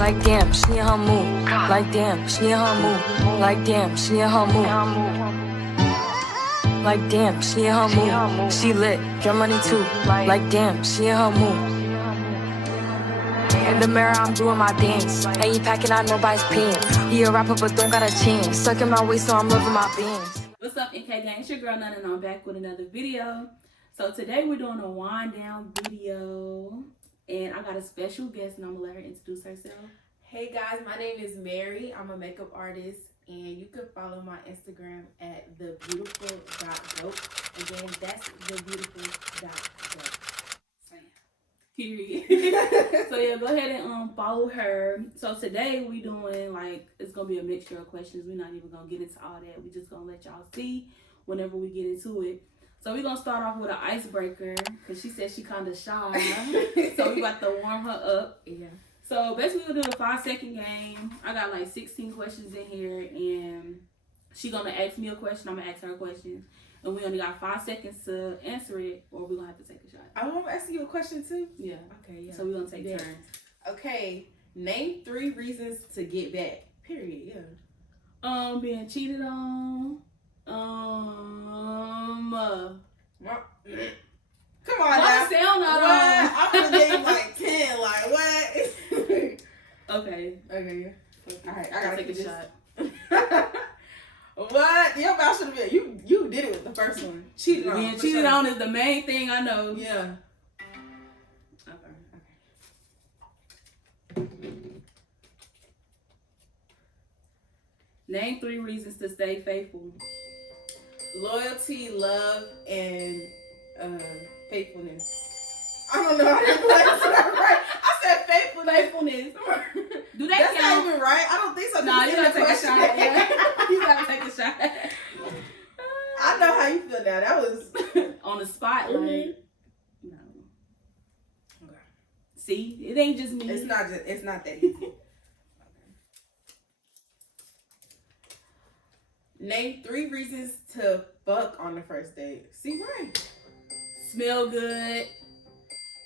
Like damn, she in her mood. Like damn, she in her mood. Like damn, she in her mood. Like damn, she in her mood. She lit, get money too. Like damn, she in her mood. In the mirror, I'm doing my dance. Ain't you packing out nobody's pants. He a rapper, but don't got a chance. Stuck in my waist, so I'm loving my bands. What's up, NK Gang? It's your girl Nana, and I'm back with another video. So today we're doing a wind down video, and I got a special guest, and I'm gonna let her introduce herself. Hey guys, my name is Mary. I'm a makeup artist, and you can follow my Instagram at thebeautiful.goat. Again, that's thebeautiful.goat. Period. So yeah, go ahead and follow her. So today we doing it's gonna be a mixture of questions. We're not even gonna get into all that. We just gonna let y'all see whenever we get into it. So we're gonna start off with an icebreaker because she said she kind of shy. So we about to warm her up. Yeah. So basically we'll do a 5-second game. I got like 16 questions in here, and she gonna ask me a question. I'm gonna ask her questions. And we only got 5 seconds to answer it, or we're gonna have to take a shot. I'm gonna ask you a question too. Yeah. Okay. Yeah. So we're gonna take turns. Okay. Name 3 reasons to get back. Period. Yeah. Being cheated on. Come on Why now. the sound not What? on? I'm gonna name like 10. Like what? Okay. Okay. Yeah. All right. I gotta take a this. shot. What? Your mouth should have been. You did it with the first one. Cheated on. Being cheated on is the main thing I know. Yeah. Okay. Name 3 reasons to stay faithful. Loyalty, love, and faithfulness. I don't know how to play that right. I said faithfulness. Faithfulness. Do that That's count? not even right. I don't think so. Nah, you gotta take a shot. Yeah. You gotta take a shot. I know how you feel now. That was on the spot, like no. Okay. See, it ain't just me. It's not that easy. Okay. Name 3 reasons to fuck on the first date. See, right? Smell good,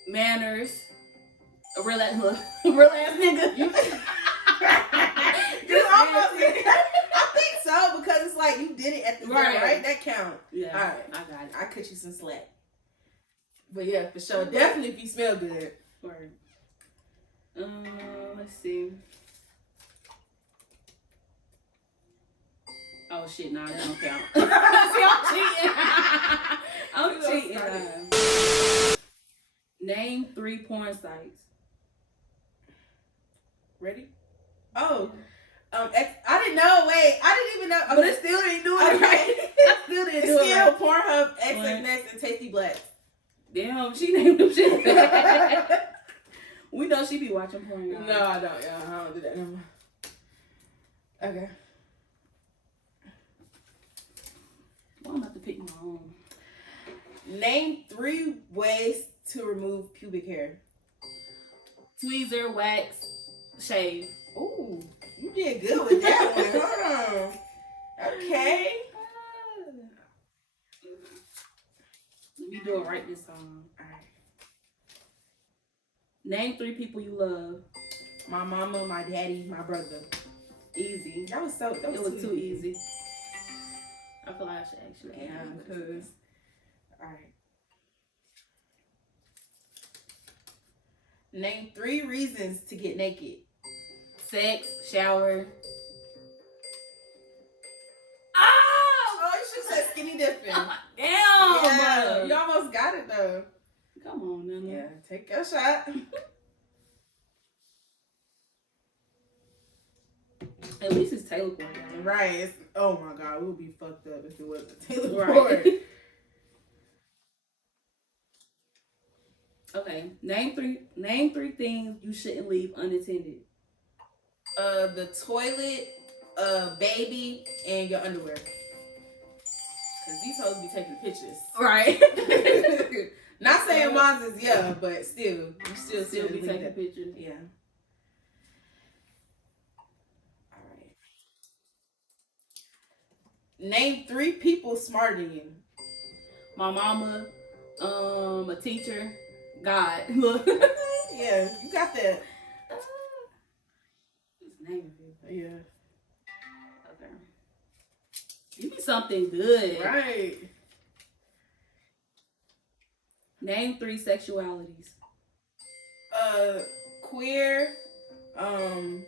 manners, a real ass nigga. You almost. I think so because it's like you did it at the right. Right? That count. Yeah. All right, I got it. I cut you some slack. But yeah, for sure, definitely if you smell good. Right. Let's see. Oh shit, nah, that don't count. See, I'm cheating. I'm cheating. Name 3 porn sites. Ready? Oh. I didn't know. Wait, I didn't even know. Okay. But it still didn't do it right. I still didn't do it right. Pornhub, XXX, and Tasty Black. Damn, she named them shit. We know she be watching porn. Y'all. No, I don't. Yeah, I don't do that no more. Okay. Well, I'm about to pick my own. Name 3 ways to remove pubic hair. Tweezer, wax, shave. Ooh, you did good with that one. Hold on. Okay. Let me do it right this time. All right. Name 3 people you love. My mama, my daddy, my brother. Easy. That was too easy. I feel like I should actually. Yeah, because. All right. Name 3 reasons to get naked. Sex, shower. Oh, you should have said skinny dipping. Damn. Yeah, you almost got it though. Come on, Nana. Yeah, take your shot. At least it's Taylor Ford. Right. Oh my God, we would be fucked up if it wasn't Taylor Ford. Ford. Okay. Name three things you shouldn't leave unattended. The toilet, baby, and your underwear. Cause these hoes be taking pictures. Right. Not saying mine is but still, you still be taking pictures. Yeah. All right. Name 3 people smarter than you. My mama, a teacher, God. Look. Yeah, you got that. name a few. Yeah. Okay. Give me something good. Right. Name 3 sexualities. Queer. Dang.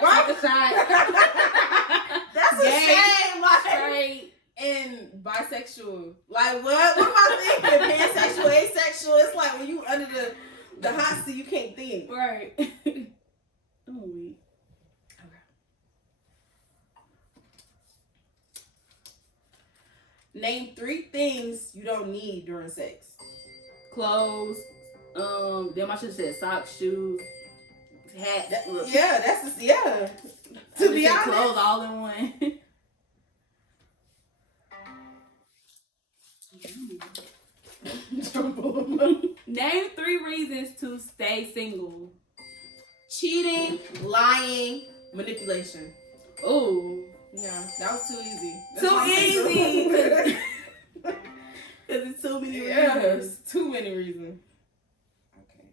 What? Take a shot. That's a Gay, shame. Like, straight. and bisexual. Like, what? What am I thinking? Pansexual, asexual. It's like when you under the hot seat, you can't think. Right. I'm weak. Okay. Name 3 things you don't need during sex. Clothes. Then I should have said socks, shoes, hat. Yeah, that's the, yeah. To be honest, clothes all in one. Name 3 reasons to stay single. cheating, lying, manipulation. Oh, Yeah, that was too easy. too easy. Because it's too many reasons. Too many reasons. Okay.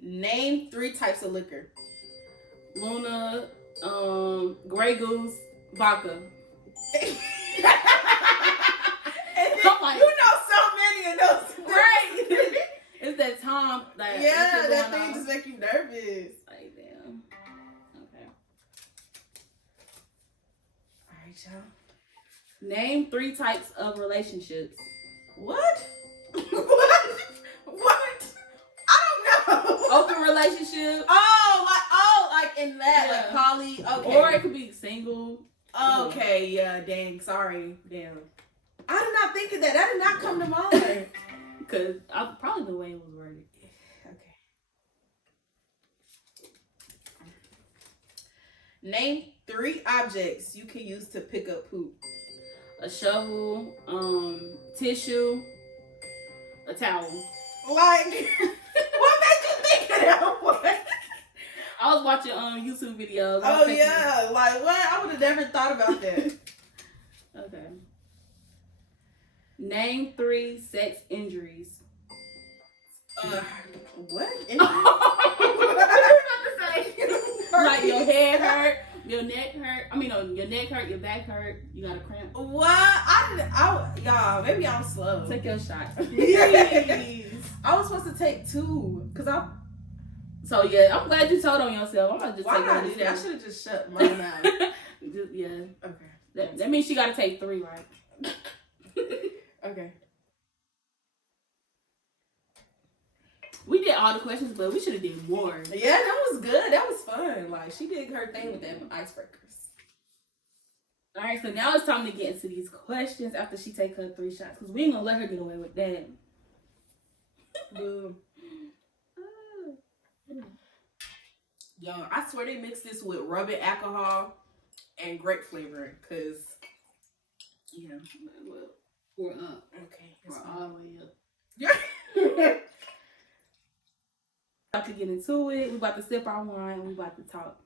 Name 3 types of liquor. Luna, Grey Goose, vodka. And then, Like, you know so many of those. Right. It's that time. Like, Yeah, that thing on. just make you nervous. Like, damn. Okay. All right, y'all. Name 3 types of relationships. What? What? I don't know. Open relationship. Like in that, Yeah. like poly. Okay. Or it could be single. Okay, yeah, dang, sorry, damn. I did not think of that. That did not come to mind. Because probably the way it was worded. Okay. Name 3 objects you can use to pick up poop. A shovel, tissue, a towel. Like, what made you think of that one? I was watching YouTube videos. Oh yeah, like what? I would have never thought about that. Okay. Name 3 sex injuries. What? What you about to say? Like your head hurt, your neck hurt. I mean, no, your neck hurt, your back hurt. You got a cramp. What? Y'all, maybe I'm slow. Take your shot. Please. I was supposed to take 2, cause I. So yeah, I'm glad you told on yourself. I'm gonna just Why take not on do this that? I one. should have just shut my mouth. Yeah. Okay. That means she gotta take 3, right? Okay. We did all the questions, but we should have did more. Yeah, that was good. That was fun. Like she did her thing with them icebreakers. All right, so now it's time to get into these questions after she take her 3 shots, because we ain't gonna let her get away with that. Boo. Yo, I swear they mixed this with rubbing alcohol and grape flavoring, cause yeah. Well, we're up. Okay. We're all the way up. Yeah. About to get into it. We about to sip our wine. We about to talk.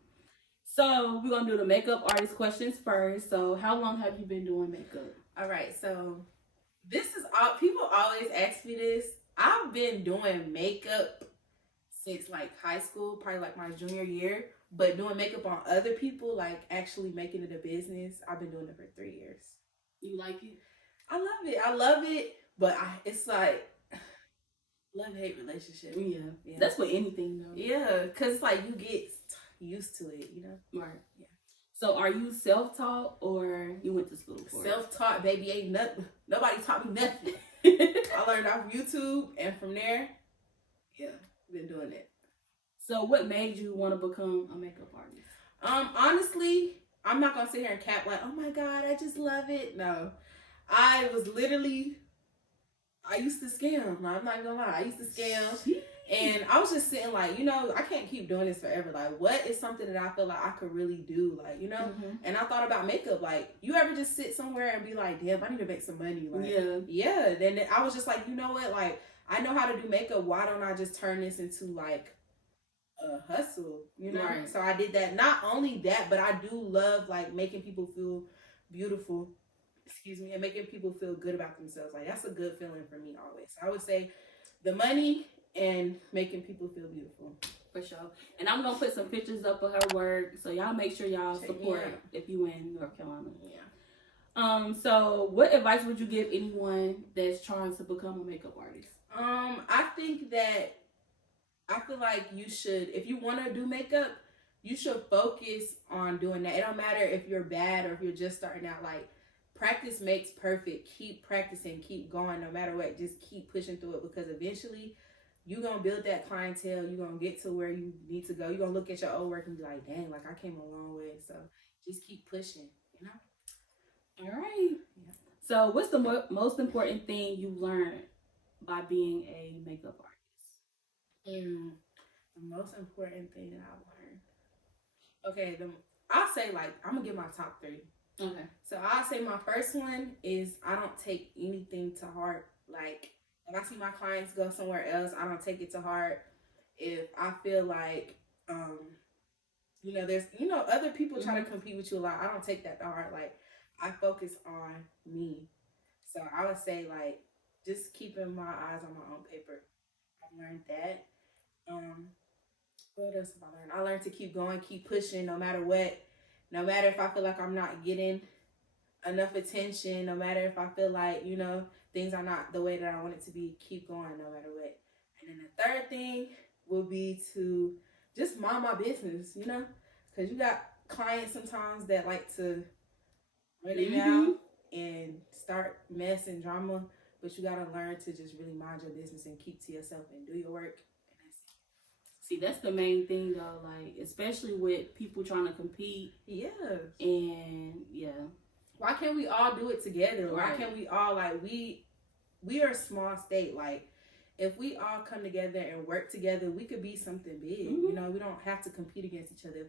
So we're gonna do the makeup artist questions first. So how long have you been doing makeup? All right, so this is all people always ask me this. I've been doing makeup since like high school, probably like my junior year, but doing makeup on other people, like actually making it a business, I've been doing it for 3 years. You like it? I love it, but it's like love-hate relationship. Yeah. That's with anything though. Yeah, because it's like you get used to it, you know? Right. Yeah. So are you self-taught or you went to school for it? Self-taught, baby, ain't nothing. Nobody taught me nothing. I learned off YouTube, and from there, yeah, been doing it. So what made you want to become a makeup artist? Honestly, I'm not gonna sit here and cap like, oh my god, I just love it. No, I used to scam. No, I'm not gonna lie, I used to scam, and I was just sitting like, you know, I can't keep doing this forever. Like, what is something that I feel like I could really do? Like, you know. Mm-hmm. And I thought about makeup. Like, you ever just sit somewhere and be like, damn, I need to make some money. Like, yeah. Then I was just like, you know what? Like, I know how to do makeup. Why don't I just turn this into like a hustle? You know. Right. So I did that. Not only that, but I do love like making people feel beautiful. Excuse me, and making people feel good about themselves. Like, that's a good feeling for me always. So I would say the money and making people feel beautiful. For sure. And I'm gonna put some pictures up of her work, so y'all make sure y'all support if you in North Carolina. Yeah. So what advice would you give anyone that's trying to become a makeup artist? I think that I feel like you should, if you want to do makeup, you should focus on doing that. It don't matter if you're bad or if you're just starting out. Like, practice makes perfect. Keep practicing, keep going, no matter what. Just keep pushing through it, because eventually you're going to build that clientele. You're going to get to where you need to go. You're going to look at your old work and be like, dang, like I came a long way. So just keep pushing, you know? All right. Yeah. So what's the most important thing you learned by being a makeup artist? The most important thing that I've learned. Okay, I'll say, like, I'm going to give my top 3. Okay. So I'll say my first one is I don't take anything to heart. Like, if I see my clients go somewhere else, I don't take it to heart. If I feel like, there's, other people try to compete with you a lot, I don't take that to heart. Like, I focus on me. So I would say, like, just keeping my eyes on my own paper. I've learned that. What else have I learned? I learned to keep going, keep pushing, no matter what. No matter if I feel like I'm not getting enough attention, no matter if I feel like, things are not the way that I want it to be, keep going no matter what. And then the third thing would be to just mind my business, because you got clients sometimes that like to run it out and start mess and drama, but you got to learn to just really mind your business and keep to yourself and do your work. See, that's the main thing though, like, especially with people trying to compete. Yeah. And yeah. Why can't we all do it together? Right. Why can't we all, like, we are a small state. Like, if we all come together and work together, we could be something big. We don't have to compete against each other.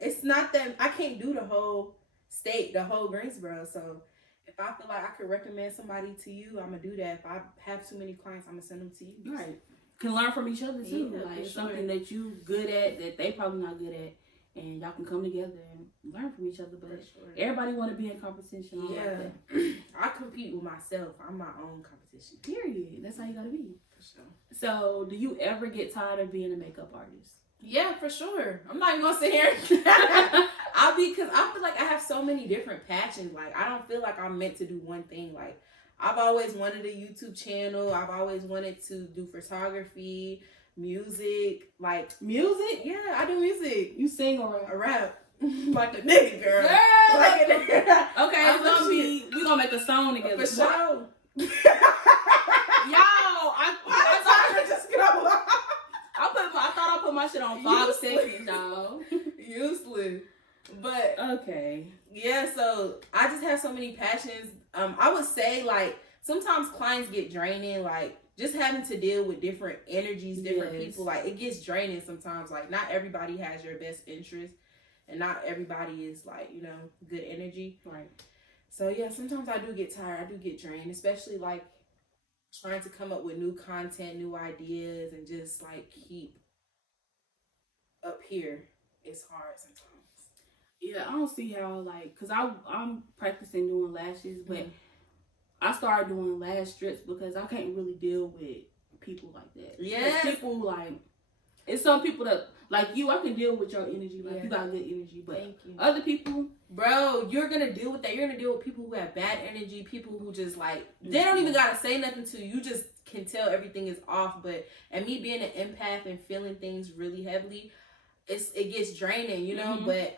It's not that I can't do the whole state, the whole Greensboro. So if I feel like I could recommend somebody to you, I'm gonna do that. If I have too many clients, I'm gonna send them to you. Right. Can learn from each other too. Yeah, like something that you good at that they probably not good at, and y'all can come together and learn from each other. But everybody want to be in competition. Yeah, like that. I compete with myself. I'm my own competition. Period. That's how you gotta be. For sure. So, do you ever get tired of being a makeup artist? Yeah, for sure. I'm not even gonna sit here. Because I feel like I have so many different passions. Like, I don't feel like I'm meant to do one thing. Like, I've always wanted a YouTube channel. I've always wanted to do photography, music. Like, music? Yeah, I do music. You sing or rap? Like a nigga girl. Like a nigga. Okay, we gonna make a song together. For sure. Yo, I thought I put my shit on 5 seconds, y'all. Useless. But okay. Yeah, so I just have so many passions. I would say, like, sometimes clients get draining, like, just having to deal with different energies, different people, like, it gets draining sometimes. Like, not everybody has your best interest, and not everybody is, like, good energy. Right. So, yeah, sometimes I do get tired. I do get drained, especially, like, trying to come up with new content, new ideas, and just, like, keep up here. It's hard sometimes. Yeah, I don't see how, like, because I'm practicing doing lashes, but I started doing lash strips because I can't really deal with people like that. Yeah. People, like, it's some people that, like you, I can deal with your energy. Like, you got good energy, but other people, bro, you're going to deal with that. You're going to deal with people who have bad energy, people who just, like, they don't even got to say nothing to you. You just can tell everything is off. And me being an empath and feeling things really heavily, it gets draining, But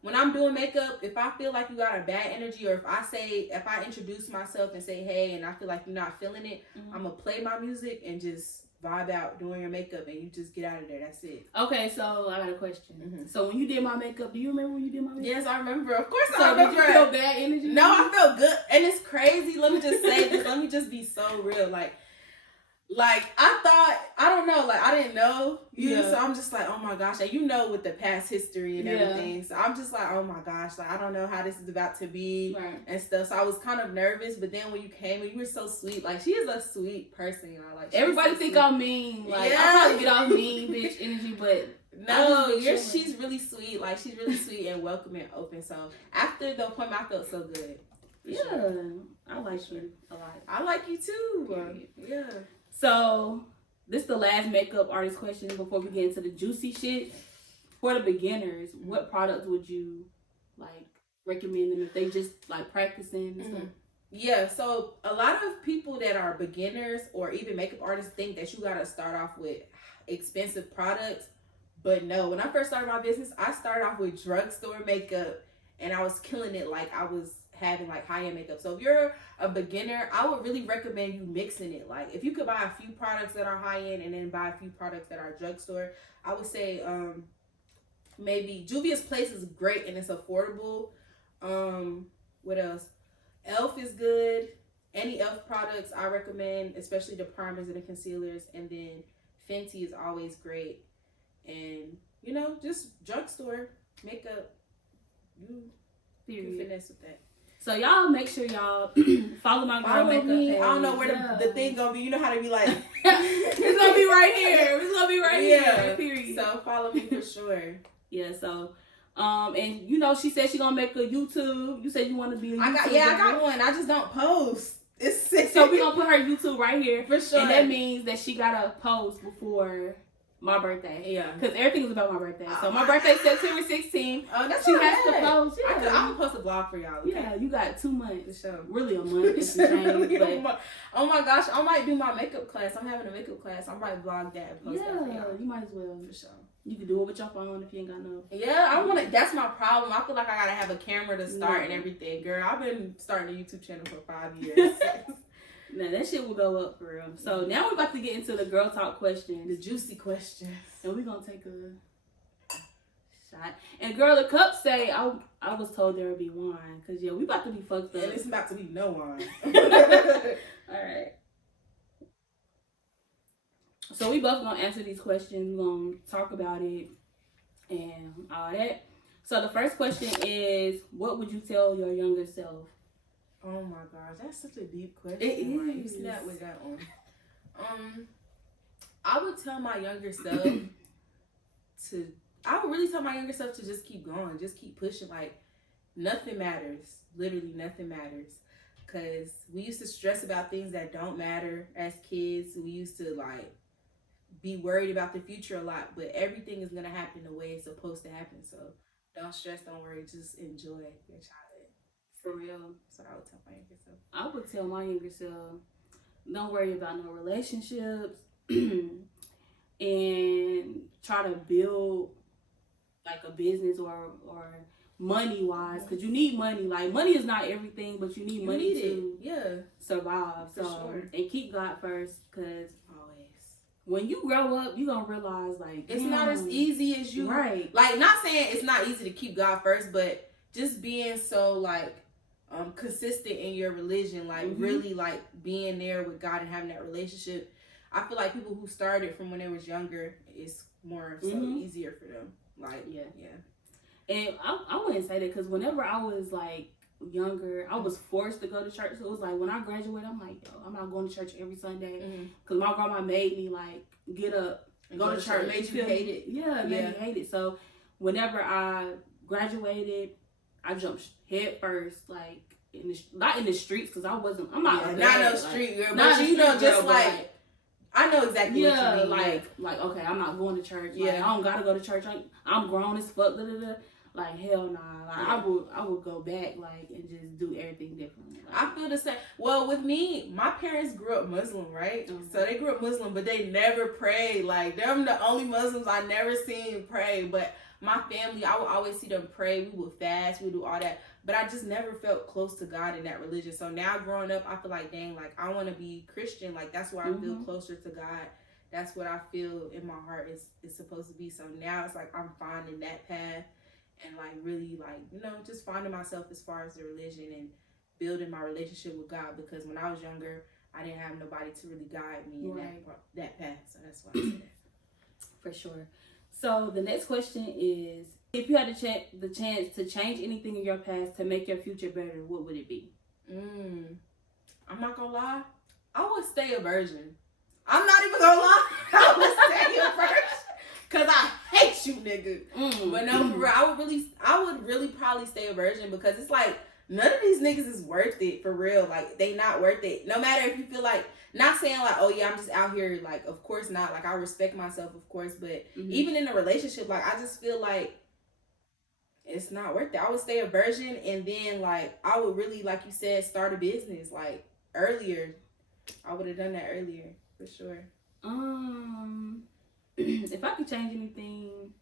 when I'm doing makeup, if I feel like you got a bad energy, or if I introduce myself and say, hey, and I feel like you're not feeling it, I'm going to play my music and just vibe out doing your makeup, and you just get out of there. That's it. Okay, so I got a question. So when you did my makeup, do you remember when you did my makeup? Yes, I remember. Of course I remember. Did you feel bad energy? No, I felt good. And it's crazy. Let me just say this. Let me just be so real. Like, I thought, I don't know, like, I didn't know you, so I'm just like, oh my gosh, like, with the past history and everything, so I'm just like, oh my gosh, like, I don't know how this is about to be, and stuff, so I was kind of nervous, but then when you came, and you were so sweet, like, she is a sweet person, like, everybody think I'm mean, like, I probably get off mean bitch energy, but no, she's really sweet, like, she's really sweet and welcoming and open, so after the appointment, I felt so good. Yeah, I like you a lot. I like you too. Yeah. So this is the last makeup artist question before we get into the juicy shit. For the beginners, what products would you like recommend them if they just like practicing and stuff? Yeah, so a lot of people that are beginners or even makeup artists think that you gotta start off with expensive products. But no, when I first started my business, I started off with drugstore makeup and I was killing it. Like I was having like high-end makeup. So if you're a beginner, I would really recommend you mixing it. Like if you could buy a few products that are high-end and then buy a few products that are drugstore, I would say maybe Juvia's Place is great and it's affordable. What else? Elf is good. Any Elf products I recommend, especially the primers and the concealers. And then Fenty is always great. And, you know, just drugstore makeup. You can finesse with that. So y'all make sure y'all follow my girl makeup me. page. I don't know where the thing gonna be. You know how to be like, it's gonna be right here. It's gonna be right here. Period. So follow me for sure. Yeah. So, and you know, she said she gonna make a YouTube. You said you want to be a YouTuber. I got one. I just don't post. It's sick. So we gonna put her YouTube right here for sure. And that means that she gotta post before my birthday. Yeah. Because everything is about my birthday. So my birthday's September 16th. Oh, that's she has to post. Yeah. I'm going to post a vlog for y'all. Okay? Yeah, you got 2 months. For sure. Really a month. It's really but... Oh my gosh, I might do my makeup class. I'm having a makeup class. I might vlog that and post that for y'all. You might as well. For sure. You can do it with your phone if you ain't got no. Yeah, I want to. That's my problem. I feel like I got to have a camera to start and everything. Girl, I've been starting a YouTube channel for 5 years. Now that shit will go up for real. So now we're about to get into the girl talk questions. The juicy questions. And we're going to take a shot. And girl, the cups say, I was told there would be wine. Because, yeah, we about to be fucked up. And it's about to be no wine. All right. So we both going to answer these questions. We're going to talk about it and all that. So the first question is, what would you tell your younger self? Oh my gosh, that's such a deep question. It is. You snap with that one. I would tell my younger self I would really tell my younger self to just keep going, just keep pushing. Like nothing matters, literally nothing matters. Cause we used to stress about things that don't matter as kids. We used to like be worried about the future a lot, but everything is gonna happen the way it's supposed to happen. So don't stress, don't worry, just enjoy your childhood. For real. So I would tell my younger self. I would tell my younger self, don't worry about no relationships and try to build like a business or money wise, because you need money. Like money is not everything, but you need money to survive. For sure. And keep God first, because when you grow up, you're gonna realize like it's not as easy as you like. Not saying it's not easy to keep God first, but just being so like consistent in your religion, like really like being there with God and having that relationship. I feel like people who started from when they was younger, it's more so easier for them. Like yeah. And I wouldn't say that, because whenever I was like younger, I was forced to go to church. So it was like when I graduated, I'm like, yo, I'm not going to church every Sunday, because my grandma made me like get up and go to church. Made you hate it. Yeah, made me hate it. So whenever I graduated, I jumped head first, like not in the streets, because I'm not not no street girl, but you know, just like I know exactly what you mean. Like okay, I'm not going to church. Like, I don't gotta go to church. I'm grown as fuck. Like hell nah. Like I would go back like and just do everything differently. Like, I feel the same. Well, with me, my parents grew up Muslim, right? So they grew up Muslim, but they never prayed. Like them the only Muslims I never seen pray. But my family, I would always see them pray. We would fast. We would do all that. But I just never felt close to God in that religion. So now growing up, I feel like, dang, like I want to be Christian. Like that's where I feel closer to God. That's what I feel in my heart is supposed to be. So now it's like I'm finding that path and like really like, you know, just finding myself as far as the religion and building my relationship with God. Because when I was younger, I didn't have nobody to really guide me in that path. So that's why I said that. For sure. So the next question is, if you had the chance to change anything in your past to make your future better, what would it be? I'm not gonna lie. I would stay a virgin. I'm not even gonna lie. I would stay a virgin. Cause I hate you, nigga. But no, for real, I would really probably stay a virgin, because it's like none of these niggas is worth it for real. Like, they not worth it. No matter if you feel like, not saying like, oh yeah, I'm just out here, like, of course not. Like, I respect myself, of course, but even in a relationship, like, I just feel like it's not worth it. I would stay a virgin, and then like I would really, like you said, start a business like earlier. I would have done that earlier for sure. If I could change anything,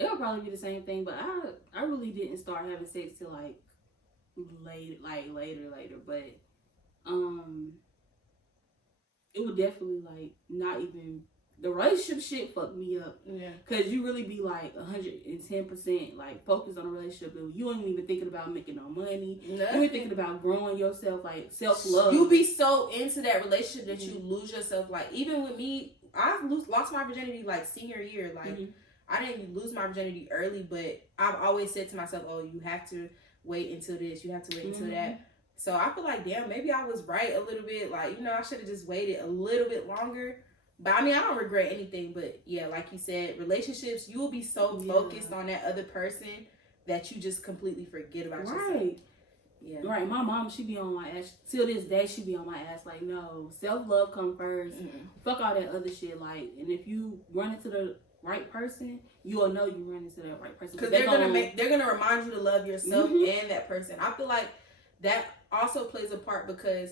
it would probably be the same thing. But I really didn't start having sex till like later. But it would definitely like not even. The relationship shit fucked me up. Yeah. Cause you really be like 110% like focused on a relationship. You ain't even thinking about making no money. Nothing. You ain't thinking about growing yourself, like self-love. You be so into that relationship that you lose yourself. Like even with me, I lost my virginity like senior year. Like I didn't lose my virginity early, but I've always said to myself, oh, you have to wait until this. You have to wait until that. So I feel like, damn, maybe I was right a little bit. Like, I should have just waited a little bit longer. But I mean, I don't regret anything. But yeah, like you said, relationships, you will be so focused on that other person that you just completely forget about yourself. Yeah. Right. My mom, she be on my ass. Till this day, she be on my ass. Like, no, self-love come first. Fuck all that other shit. Like, and if you run into the right person, you will know you run into that right person. Because they're gonna remind you to love yourself and that person. I feel like that also plays a part because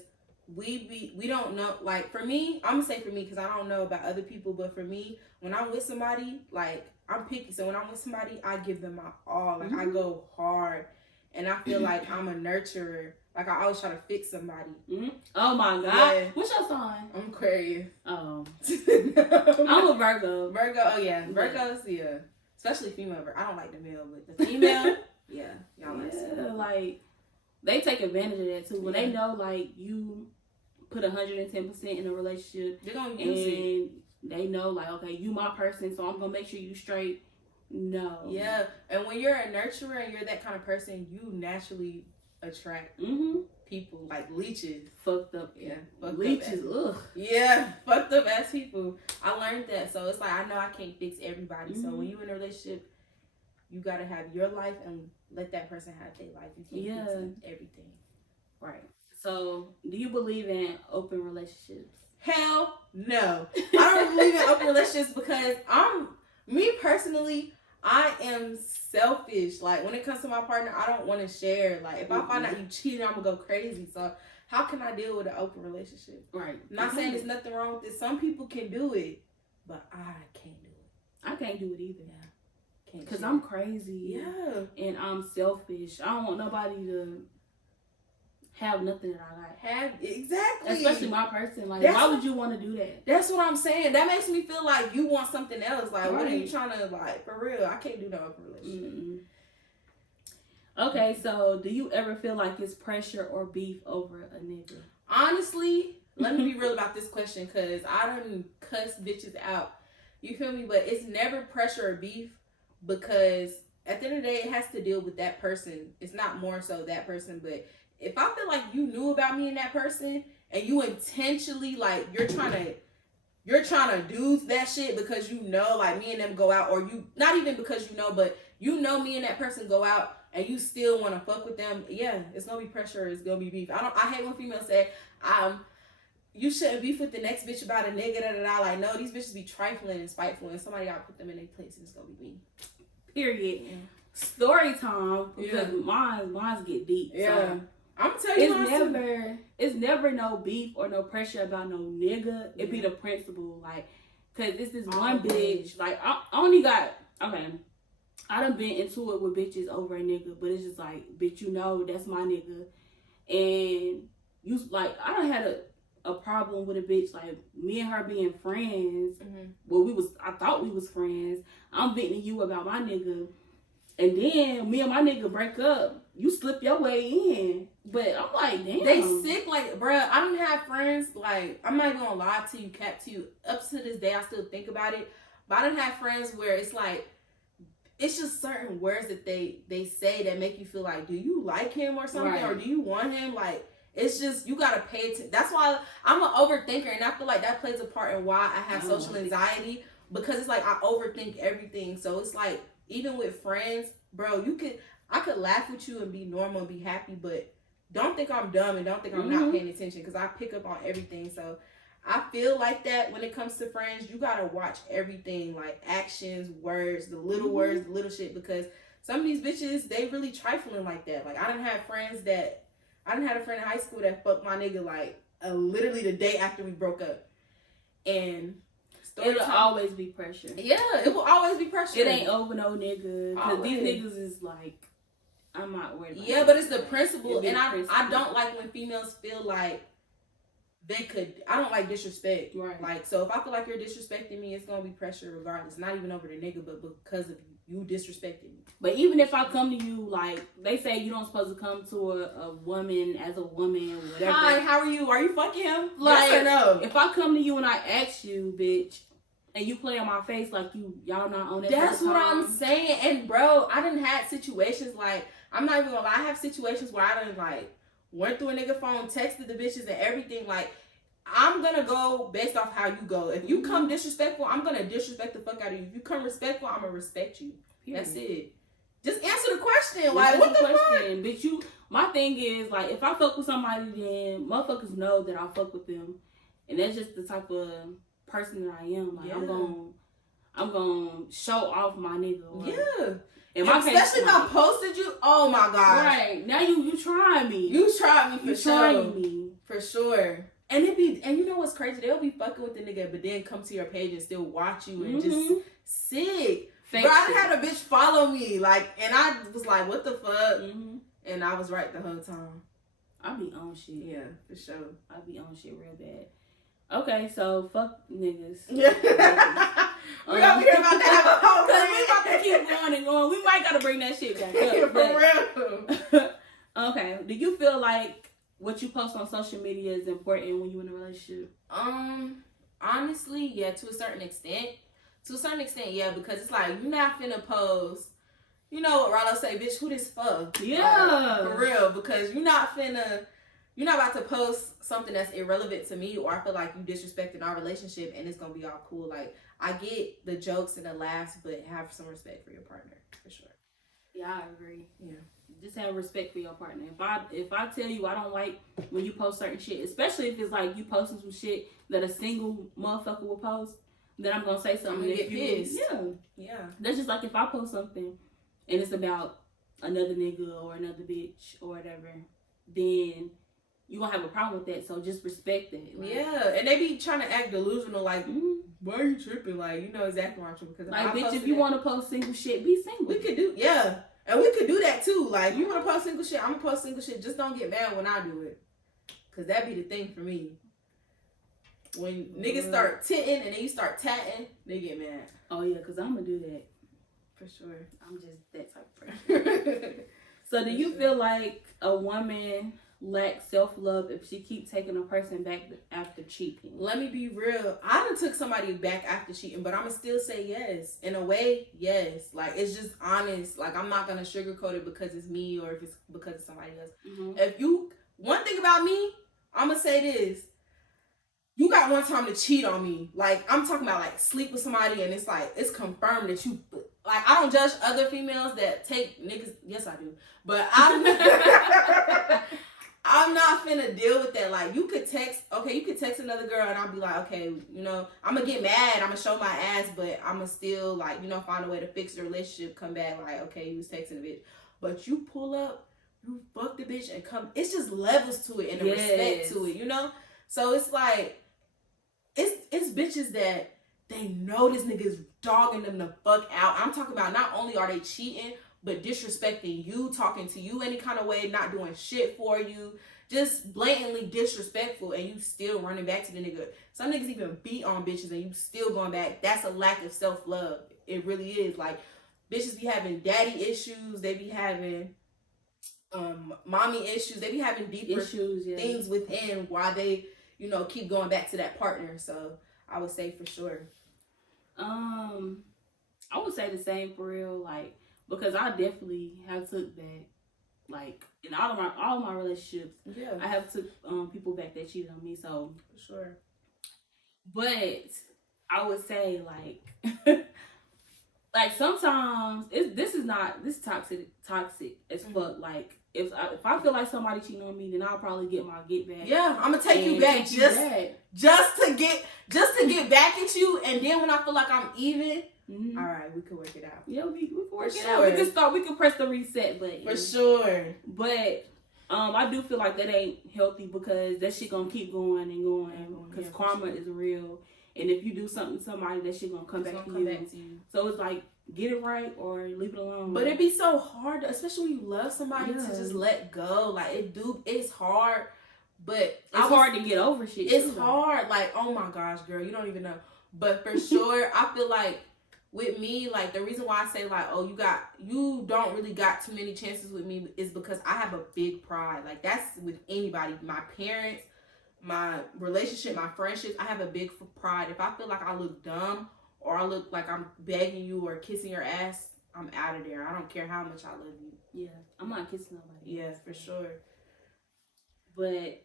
we don't know, like for me, I'm gonna say for me because I don't know about other people, but for me, when I'm with somebody, like I'm picky, so when I'm with somebody, I give them my all. Like I go hard, and I feel like I'm a nurturer. Like I always try to fix somebody. Oh my god, yeah. What's your sign? I'm Aquarius. Oh, I'm a Virgo. Oh yeah, Virgos, yeah, especially female. I don't like the male, but the female, yeah, y'all like they take advantage of that too when they know like you put 110% in a relationship. They're gonna use it. They know like, okay, you my person, so I'm gonna make sure you straight. No. Yeah, and when you're a nurturer and you're that kind of person, you naturally attract people like leeches. Fucked up. Yeah. Leeches. Ugh. Yeah. Fucked up ass people. I learned that, so it's like I know I can't fix everybody. So when you're in a relationship, you gotta have your life and let that person have their life. You can't fix everything. Right. So, do you believe in open relationships? Hell no. I don't believe in open relationships because me personally, I am selfish. Like, when it comes to my partner, I don't want to share. Like, if I find out you cheating, I'm going to go crazy. So, how can I deal with an open relationship? Right. I'm not saying there's nothing wrong with it. Some people can do it, but I can't do it. I can't do it either. Yeah. Because I'm crazy. Yeah. And I'm selfish. I don't want nobody to have nothing that I like. Exactly. Especially my person. Like, why would you want to do that? That's what I'm saying. That makes me feel like you want something else. Like, what are you trying to, like, for real? I can't do no open relationship. Okay, so do you ever feel like it's pressure or beef over a nigga? Honestly, let me be real about this question because I done cuss bitches out. You feel me? But it's never pressure or beef because at the end of the day, it has to deal with that person. It's not more so that person, but if I feel like you knew about me and that person and you intentionally, like, you're trying to do that shit because you know, like, me and them go out, or you, not even because you know, but you know me and that person go out and you still want to fuck with them, yeah, it's gonna be pressure, it's gonna be beef. I hate when females say, you shouldn't beef with the next bitch about a nigga, da-da-da. Like, no, these bitches be trifling and spiteful and somebody gotta put them in their place and it's gonna be me. Period. Yeah. Story time, because mine's get deep. Yeah. So. I'm telling you, it's never no beef or no pressure about no nigga. It be the principle, like, cause it's this one bitch. Like, I only got I done been into it with bitches over a nigga, but it's just like, bitch, that's my nigga, and you like, I done had a problem with a bitch, like me and her being friends. Well, I thought we was friends. I'm venting you about my nigga, and then me and my nigga break up. You slip your way in. But I'm like, damn. They sick, like, bruh, I don't have friends, like, I'm not even gonna lie to you, cap to you. Up to this day, I still think about it. But I don't have friends where it's like, it's just certain words that they say that make you feel like, do you like him or something? Right. Or do you want him? Like, it's just, you gotta pay attention. That's why I'm an overthinker, and I feel like that plays a part in why I have social anxiety. Because it's like, I overthink everything. So it's like, even with friends, bro, I could laugh with you and be normal and be happy, but don't think I'm dumb and don't think I'm not paying attention, because I pick up on everything. So I feel like that when it comes to friends, you gotta watch everything, like actions, words, the little words, the little shit, because some of these bitches, they really trifling like that. Like, I done had a friend in high school that fucked my nigga like literally the day after we broke up. And it'll always be pressure. Yeah, it will always be pressure. It ain't over no nigga, because these niggas is like, I'm not worried about but it's the principle. And principle. I don't like when females feel like I don't like disrespect. Right. Like, so if I feel like you're disrespecting me, it's gonna be pressure regardless. Not even over the nigga, but because of you disrespecting me. But even if I come to you, like, they say you don't supposed to come to a woman as a woman, whatever. Hi, how are you? Are you fucking him? Like, yes or no? If I come to you and I ask you, bitch, and you play on my face like y'all not on that. That's what I'm saying. And bro, I done had situations like, I'm not even gonna lie, I have situations where I done like went through a nigga phone, texted the bitches and everything. Like, I'm gonna go based off how you go. If you come disrespectful, I'm gonna disrespect the fuck out of you. If you come respectful, I'm gonna respect you. Period. That's it. Just answer the question. Like, what the fuck? Bitch, my thing is, like, if I fuck with somebody, then motherfuckers know that I fuck with them. And that's just the type of person that I am. Like, I'm gonna show off my nigga. And especially if I posted you. Oh my god. Right. Now you trying me. You tried me for sure. Trying me. For sure. And you know what's crazy? They'll be fucking with the nigga, but then come to your page and still watch you and just sick. Bro, I had a bitch follow me, like, and I was like, what the fuck? And I was right the whole time. I be on shit. Yeah, for sure. I be on shit real bad. Okay, so fuck niggas. Yeah. We gotta hear about that. Because we about to keep going and going. We might gotta bring that shit back up. For real. Okay. Do you feel like what you post on social media is important when you're in a relationship? Honestly, yeah, to a certain extent. To a certain extent, yeah, because it's like, you're not finna post, you know what Rollo say, bitch, who this for? Yeah. Like, for real, because you're not about to post something that's irrelevant to me, or I feel like you disrespecting our relationship and it's gonna be all cool. Like, I get the jokes and the laughs, but have some respect for your partner, for sure. Yeah, I agree. Yeah. Just have respect for your partner. If I tell you I don't like when you post certain shit, especially if it's like you posting some shit that a single motherfucker will post, then I'm gonna say something. Get pissed. Yeah. That's just like if I post something and it's about another nigga or another bitch or whatever, then you gonna have a problem with that. So just respect that. Like, yeah, and they be trying to act delusional, like, why are you tripping? Like, you know exactly why I'm tripping. Because like, bitch, if you want to post single shit, be single. We could do, and we could do that too. Like, you want to post single shit, I'm gonna post single shit. Just don't get mad when I do it, cause that be the thing for me. When niggas start titting and then you start tatting, they get mad. Oh yeah, cause I'm gonna do that for sure. I'm just that type of person. So do you feel like a woman lacks self-love if she keep taking a person back after cheating? Let me be real. I done took somebody back after cheating, but I'ma still say yes. In a way, yes. Like, it's just honest. Like, I'm not gonna sugarcoat it because it's me or if it's because it's somebody else. One thing about me, I'ma say this. You got one time to cheat on me. Like, I'm talking about, like, sleep with somebody and it's like, it's confirmed that you, like, I don't judge other females that take niggas. Yes, I do. But I'm not finna deal with that. Like, you could text another girl and I'll be like, okay, you know, I'm gonna get mad. I'm gonna show my ass, but I'm gonna still, like, you know, find a way to fix the relationship, come back, like, okay, you was texting a bitch. But you pull up, you fuck the bitch and come, it's just levels to it and a respect to it, you know? So it's like, it's bitches that they know this nigga is dogging them the fuck out. I'm talking about not only are they cheating, but disrespecting you, talking to you any kind of way, not doing shit for you, just blatantly disrespectful, and you still running back to the nigga. Some niggas even beat on bitches and you still going back. That's a lack of self-love. It really is. Like, bitches be having daddy issues, they be having mommy issues, they be having deeper things within why they, you know, keep going back to that partner. So I would say for sure. I would say the same for real, like, because I definitely have took back, like, in all of my relationships. Yeah, I have took people back that cheated on me. So for sure. But I would say, like, like sometimes this is toxic as fuck. Like if I feel like somebody cheating on me, then I'll probably get my get back. Yeah, I'm gonna take you back just to get back at you, and then when I feel like I'm even, all right, we can work it out. Yeah, we can work it out. We can press the reset button for sure. But I do feel like that ain't healthy because that shit gonna keep going and going because karma is real. And if you do something to somebody, that shit gonna come back to you. So it's like, get it right or leave it alone. But it'd be so hard, especially when you love somebody, to just let go. Like, it's hard. But it's hard to get over shit. It's hard. Like, oh my gosh, girl, you don't even know. But for sure, I feel like with me, like, the reason why I say, like, oh, you don't really got too many chances with me is because I have a big pride. Like, that's with anybody. My parents, my relationship, my friendships, I have a big pride. If I feel like I look dumb or I look like I'm begging you or kissing your ass, I'm out of there. I don't care how much I love you. Yeah, I'm not kissing nobody. Yeah, for sure. But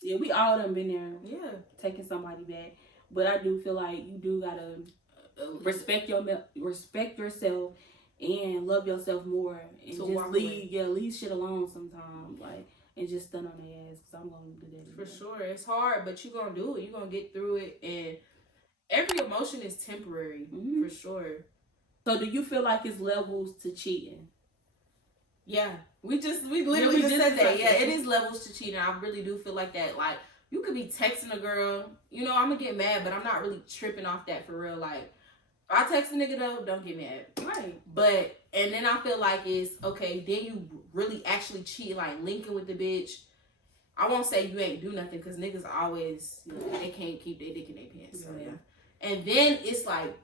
yeah, we all done been there. Yeah, taking somebody back. But I do feel like you do gotta respect yourself and love yourself more, and so just leave shit alone sometimes. Like. And just stun on their ass, because I'm going to do that. For sure. It's hard, but you're going to do it. You're going to get through it. And every emotion is temporary, for sure. So do you feel like it's levels to cheating? Yeah. We literally just said that. Yeah, it is levels to cheating. I really do feel like that. Like, you could be texting a girl. You know, I'm going to get mad, but I'm not really tripping off that for real. Like, if I text a nigga though, don't get mad. Right. But, and then I feel like it's, okay, then you really actually cheat, like linking with the bitch. I won't say you ain't do nothing, because niggas always, you know, they can't keep their dick in their pants. So, yeah. And then it's like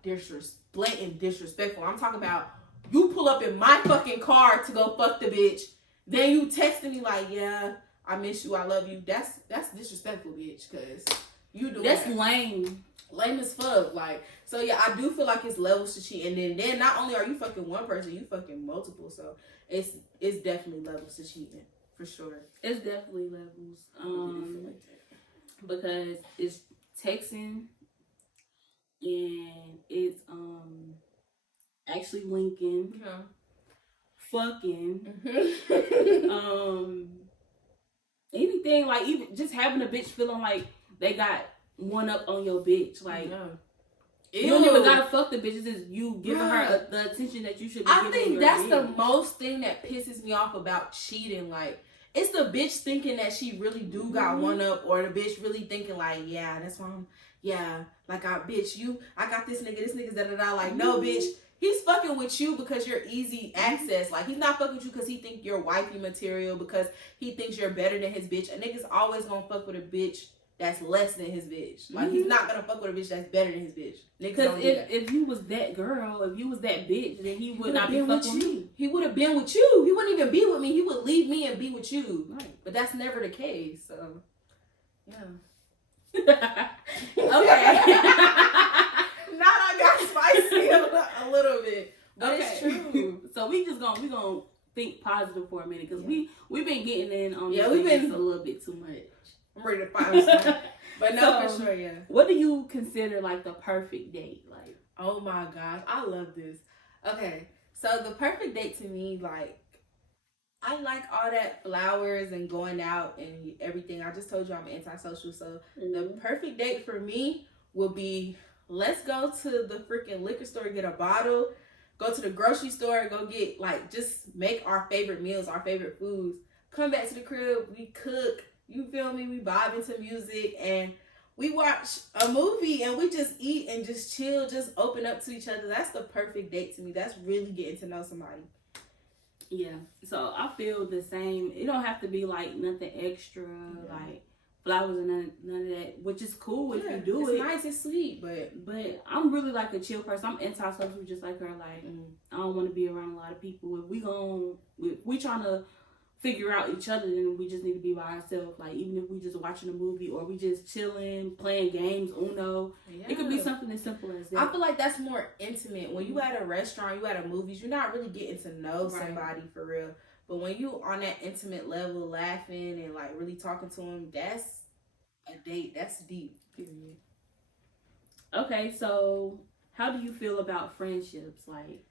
blatant disrespectful. I'm talking about you pull up in my fucking car to go fuck the bitch. Then you texting me like, yeah, I miss you, I love you. That's disrespectful, bitch, because you do That's lame. Lame as fuck. Like, so yeah, I do feel like it's levels to cheat. And then not only are you fucking one person, you fucking multiple. So it's definitely levels to cheating. For sure. It's definitely levels. Because it's texting and it's actually linking. Yeah. Fucking. Anything, like, even just having a bitch feeling like they got one up on your bitch. Like, you don't even gotta fuck the bitch. It's just you giving her the attention that you should be giving. I think that's the most thing that pisses me off about cheating. Like, it's the bitch thinking that she really do got one up, or the bitch really thinking like, yeah, that's why like, I got this nigga's da-da-da. Like, no, bitch. He's fucking with you because you're easy access. Like, he's not fucking with you because he think you're wifey material, because he thinks you're better than his bitch. A nigga's always gonna fuck with a bitch that's less than his bitch. Like, he's not gonna fuck with a bitch that's better than his bitch. Because if you was that girl, if you was that bitch, then he would not be fucking with me. He would have been with you. He wouldn't even be with me. He would leave me and be with you. Right. But that's never the case. So, yeah. Okay. Not I got spicy a little bit. But okay. It's true. So we gonna think positive for a minute, because we've been getting in on we've been a little bit too much. I'm ready to find something. But no, for sure, yeah. What do you consider like the perfect date? Like, oh my gosh, I love this. Okay, so the perfect date to me, like, I like all that flowers and going out and everything. I just told you I'm antisocial, so the perfect date for me would be, let's go to the freaking liquor store, get a bottle, go to the grocery store, go get, like, just make our favorite meals, our favorite foods, come back to the crib, we cook, you feel me, we vibe into music, and we watch a movie, and we just eat and just chill, just open up to each other. That's the perfect date to me. That's really getting to know somebody. Yeah, so I feel the same. It don't have to be like nothing extra, like flowers and none of that, which is cool if you do it. It's nice and sweet, but I'm really like a chill person. I'm antisocial, just like her. Like, I don't want to be around a lot of people. If we trying to figure out each other, then we just need to be by ourselves. Like, even if we just watching a movie or we just chilling, playing games, Uno, it could be something as simple as that. I feel like that's more intimate. When you at a restaurant, you at a movies, you're not really getting to know somebody for real. But when you on that intimate level, laughing and like really talking to them, that's a date. That's deep. Period. Okay, so how do you feel about friendships? Like,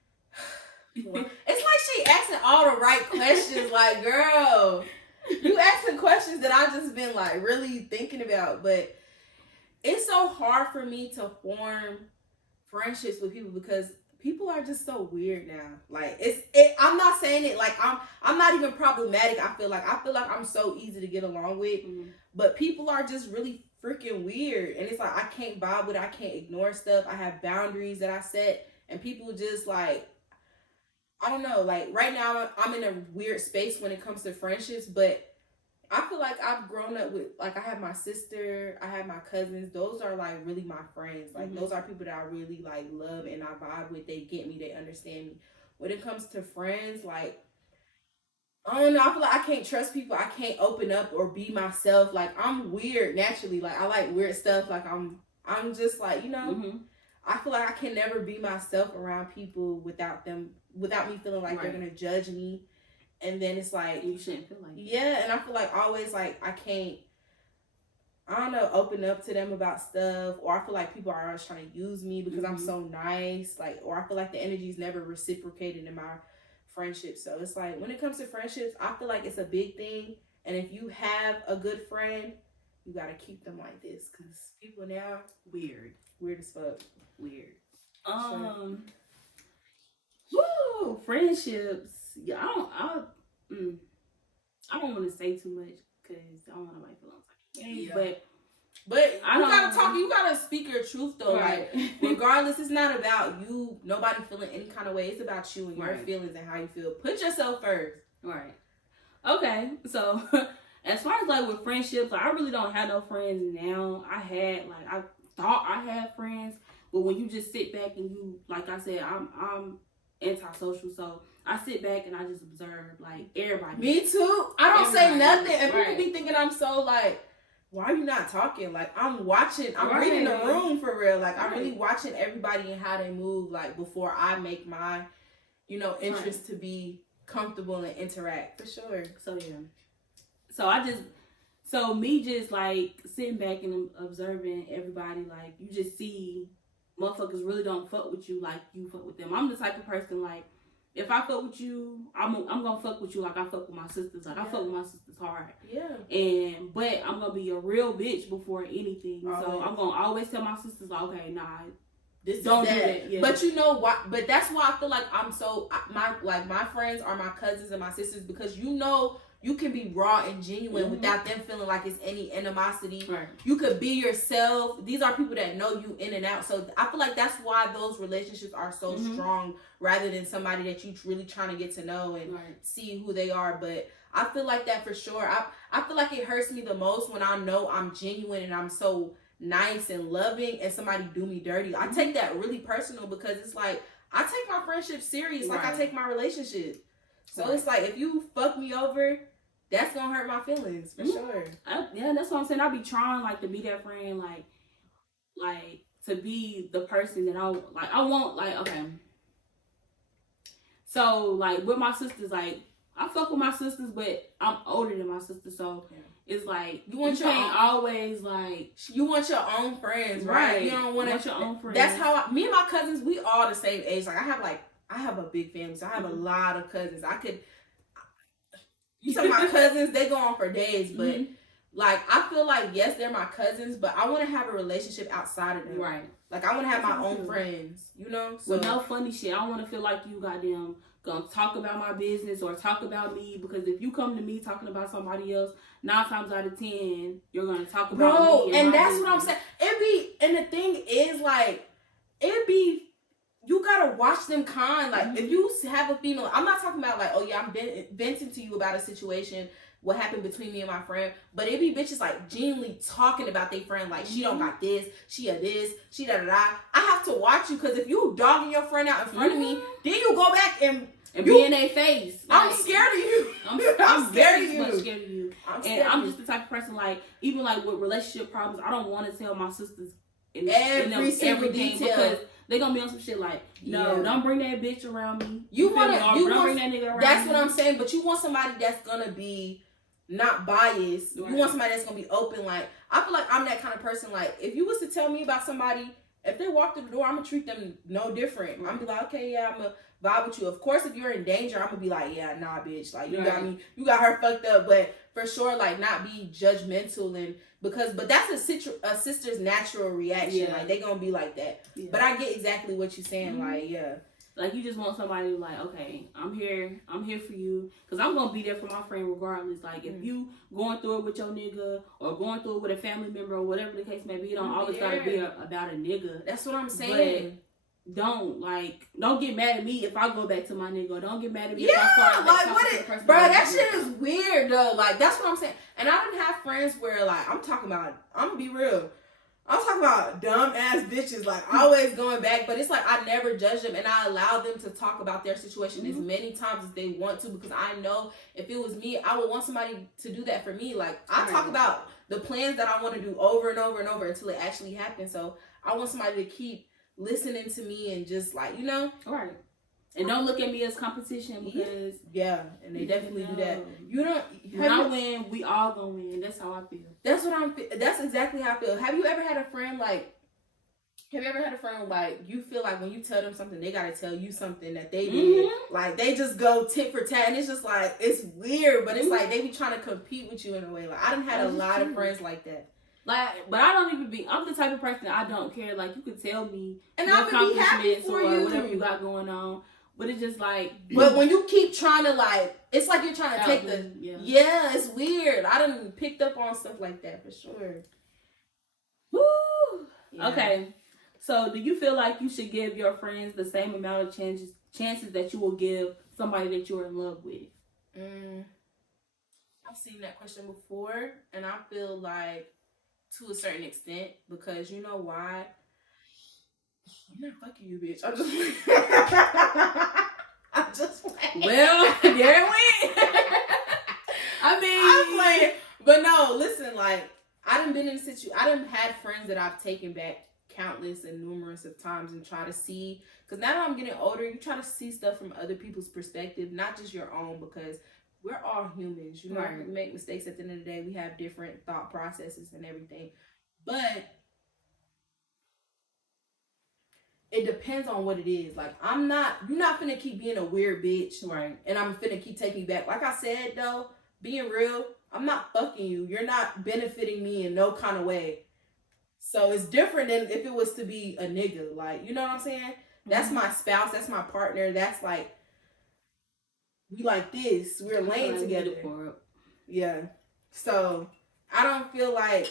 It's like she asking all the right questions. Like, girl, you asking questions that I just been like really thinking about. But it's so hard for me to form friendships with people because people are just so weird now. Like, I'm not saying it like I'm not even problematic. I feel like I'm so easy to get along with, but people are just really freaking weird, and it's like I can't vibe with it. I can't ignore stuff. I have boundaries that I set, and people just like, I don't know. Like right now, I'm in a weird space when it comes to friendships, but I feel like I've grown up with, like, I have my sister, I have my cousins. Those are, like, really my friends. Like, those are people that I really, like, love and I vibe with. They get me. They understand me. When it comes to friends, like, I don't know. I feel like I can't trust people. I can't open up or be myself. Like, I'm weird naturally. Like, I like weird stuff. Like, I'm just, like, you know, I feel like I can never be myself around people without me feeling like they're going to judge me. And then it's like, you shouldn't feel like that. Yeah, and I feel like always, like, I can't, I don't know, open up to them about stuff. Or I feel like people are always trying to use me because I'm so nice. Like, or I feel like the energy is never reciprocated in my friendships. So it's like, when it comes to friendships, I feel like it's a big thing. And if you have a good friend, you got to keep them like this. Because people now, weird as fuck. Weird. Woo, friendships. Yeah, I don't want to say too much because I don't want nobody to feel like But you gotta speak your truth though. Right. Like, regardless, it's not about you, nobody feeling any kind of way. It's about you and your feelings and how you feel. Put yourself first. Right. Okay, so as far as like with friendships, like, I really don't have no friends now. I thought I had friends, but when you just sit back and you, like I said, I'm antisocial, so I sit back and I just observe, like, everybody. Me too. I don't say nothing, and people be thinking I'm so, like, why are you not talking? Like, I'm watching, I'm reading the room for real. Like, I'm really watching everybody and how they move, like, before I make my, you know, interest to be comfortable and interact, for sure. So, yeah. So me just, like, sitting back and observing everybody, like, you just see motherfuckers really don't fuck with you like you fuck with them. I'm the type of person, like, if I fuck with you, I'm gonna fuck with you like I fuck with my sisters. Like, I fuck with my sisters hard. Yeah. But I'm gonna be a real bitch before anything. Always. So I'm gonna always tell my sisters, like, okay, nah, don't do that. Yeah. But you know what? But that's why I feel like I'm so, my friends are my cousins and my sisters, because you know you can be raw and genuine without them feeling like it's any animosity. Right. You could be yourself. These are people that know you in and out. So I feel like that's why those relationships are so strong, rather than somebody that you really trying to get to know and see who they are. But I feel like that for sure. I feel like it hurts me the most when I know I'm genuine and I'm so nice and loving and somebody do me dirty. I take that really personal, because it's like, I take my friendship serious like I take my relationship. So it's like, if you fuck me over, that's gonna hurt my feelings for sure. That's what I'm saying. I be trying, like, to be that friend, like to be the person that I want, like, okay. So, like, with my sisters, like, I fuck with my sisters, but I'm older than my sisters, so it's like, you can't always, like, you want your own friends, right? You don't want your own friends. That's how me and my cousins, we all the same age. Like, I have a big family, so I have a lot of cousins. You talking about cousins, they go on for days, but like, I feel like, yes, they're my cousins, but I want to have a relationship outside of them. Right. Like, I want to have my own friends, you know? So, with no funny shit. I don't want to feel like you goddamn gonna talk about my business or talk about me, because if you come to me talking about somebody else, 9 times out of 10, you're gonna talk about me. And that's what I'm saying. And the thing is, like, you gotta watch them kind. Like, if you have a female, I'm not talking about, like, oh yeah, I'm venting to you about a situation, what happened between me and my friend, but it be bitches, like, genuinely talking about their friend, like, she don't got this, she a this, she da da da. I have to watch you, because if you dogging your friend out in front of me, then you go back and be in their face. Like, I'm scared of you. I'm scared of you. I'm just the type of person, like, even like with relationship problems, I don't want to tell my sisters every detail, because they're gonna be on some shit like, no, don't bring that bitch around me. Don't bring that nigga around That's me. what I'm saying. But you want somebody that's gonna be not biased. Right. You want somebody that's gonna be open. Like, I feel like I'm that kind of person. Like, if you was to tell me about somebody If they walk through the door, I'm gonna treat them no different. I'm gonna be like, okay, yeah, I'm gonna vibe with you. Of course, if you're in danger, I'm gonna be like, yeah, nah, bitch, like you got me, you got her fucked up. But for sure, like not be judgmental and but that's a sister's natural reaction. Yeah. Like they gonna be like that. Yeah. But I get exactly what you're saying. Like yeah. Like, you just want somebody like, okay, I'm here for you. Because I'm going to be there for my friend regardless. Like, if you going through it with your nigga or going through it with a family member or whatever the case may be, it don't always got to be about a nigga. That's what I'm saying. But don't get mad at me if I go back to my nigga. Or don't get mad at me if I start talking to the person. Bro, that shit is weird, though. Like, that's what I'm saying. And I didn't have friends where, like, I'm going to be real. I'm talking about dumb ass bitches, like always going back, but it's like I never judge them and I allow them to talk about their situation as many times as they want to, because I know if it was me, I would want somebody to do that for me. Like I talk about the plans that I want to do over and over and over until it actually happens. So I want somebody to keep listening to me and just like, you know. Right. And don't look at me as competition because and they definitely do that. You don't. When I win, we all gonna win. That's how I feel. That's exactly how I feel. Have you ever had a friend like? You feel like when you tell them something, they gotta tell you something that they did. Like they just go tit for tat, and it's just like it's weird, but it's like they be trying to compete with you in a way. Like I done had a lot of friends like that. Like, but I don't even be. I'm the type of person that I don't care. Like you could tell me and I'm gonna be happy for or you. Whatever you got going on. But it's just like... But when you keep trying to like... It's like you're trying to take the... Yeah, it's weird. I done picked up on stuff like that for sure. Woo! Yeah. Okay. So do you feel like you should give your friends the same amount of chances that you will give somebody that you're in love with? I've seen that question before. And I feel like to a certain extent. Because you know why? I'm not fucking you, bitch. I'm just playing. Well, there it went. I'm playing. But no, listen, like, I done been in a situation. I done had friends that I've taken back countless and numerous of times and try to see. Because now that I'm getting older, you try to see stuff from other people's perspective, not just your own, because we're all humans. You know, we make mistakes at the end of the day. We have different thought processes and everything. But it depends on what it is. Like, you're not finna keep being a weird bitch. Right. And I'm finna keep taking you back. Like I said, though, being real, I'm not fucking you. You're not benefiting me in no kind of way. So it's different than if it was to be a nigga. Like, you know what I'm saying? That's my spouse. That's my partner. That's like, we like this. We're laying together. Yeah. So I don't feel like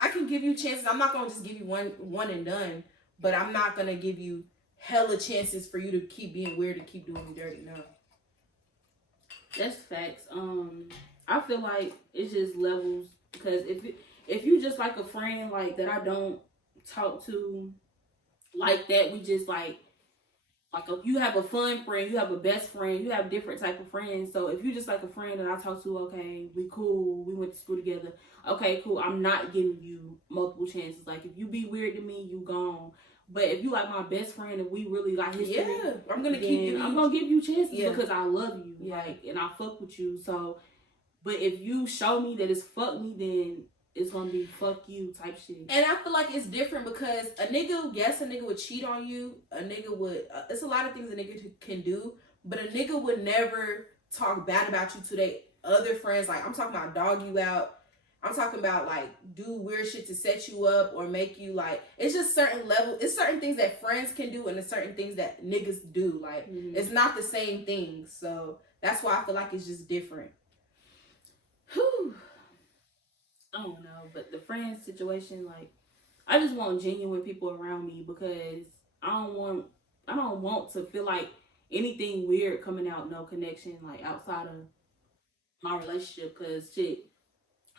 I can give you chances. I'm not going to just give you one and done. But I'm not going to give you hella chances for you to keep being weird and keep doing me dirty. No. That's facts. I feel like it's just levels. Because if you just like a friend like that I don't talk to like that, we just like you have a fun friend, you have a best friend, you have different type of friends. So if you just like a friend that I talk to, okay, we cool, we went to school together, okay, cool, I'm not giving you multiple chances. Like if you be weird to me, you gone. But if you like my best friend and we really got history, I'm gonna give you chances because I love you, like, and I fuck with you. So, but if you show me that it's fuck me, then it's gonna be fuck you type shit. And I feel like it's different because a nigga would cheat on you. A nigga would, it's a lot of things a nigga can do, but a nigga would never talk bad about you to their other friends. Like, I'm talking about dog you out. I'm talking about, like, do weird shit to set you up or make you, like, it's just certain level. It's certain things that friends can do and there's certain things that niggas do. Like, it's not the same thing. So that's why I feel like it's just different. Whew. I don't know, but the friend situation, like, I just want genuine people around me because I don't want to feel like anything weird coming out, no connection, like, outside of my relationship, because shit,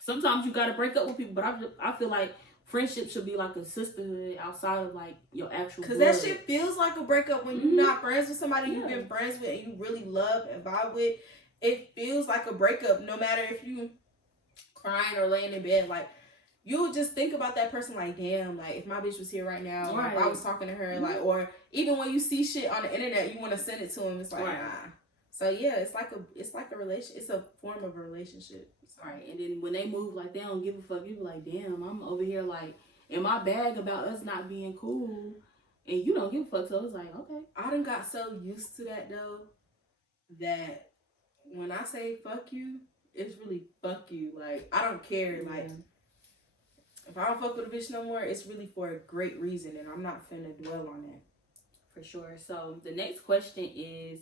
sometimes you gotta break up with people, but I feel like friendship should be like a sisterhood outside of like your actual blood. Because that shit feels like a breakup when you're not friends with somebody you've been friends with and you really love and vibe with. It feels like a breakup no matter if you crying or laying in bed. Like, you'll just think about that person like, damn, like, if my bitch was here right now, or if I was talking to her, like, or even when you see shit on the internet, you want to send it to him. It's like, nah. So yeah, it's like a relation. It's a form of a relationship. Right, and then when they move, like, they don't give a fuck, you be like, damn, I'm over here, like, in my bag about us not being cool, and you don't give a fuck. So it's like, okay. I done got so used to that though, that when I say fuck you, it's really fuck you. Like, I don't care. Yeah. Like, if I don't fuck with a bitch no more, it's really for a great reason, and I'm not finna dwell on that. For sure. So the next question is,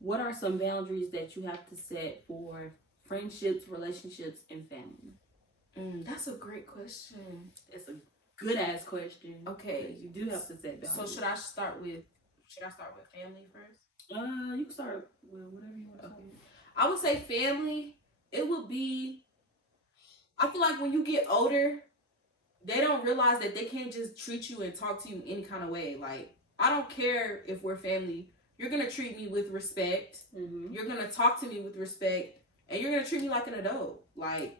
what are some boundaries that you have to set for friendships, relationships, and family? That's a great question. It's a good ass question. Okay, you do have to set boundaries. So should I start with family first? You can start with whatever you want to say. I would say family. It would be, I feel like when you get older, they don't realize that they can't just treat you and talk to you any kind of way. Like, I don't care if we're family. You're going to treat me with respect. Mm-hmm. You're going to talk to me with respect. And you're going to treat me like an adult. Like,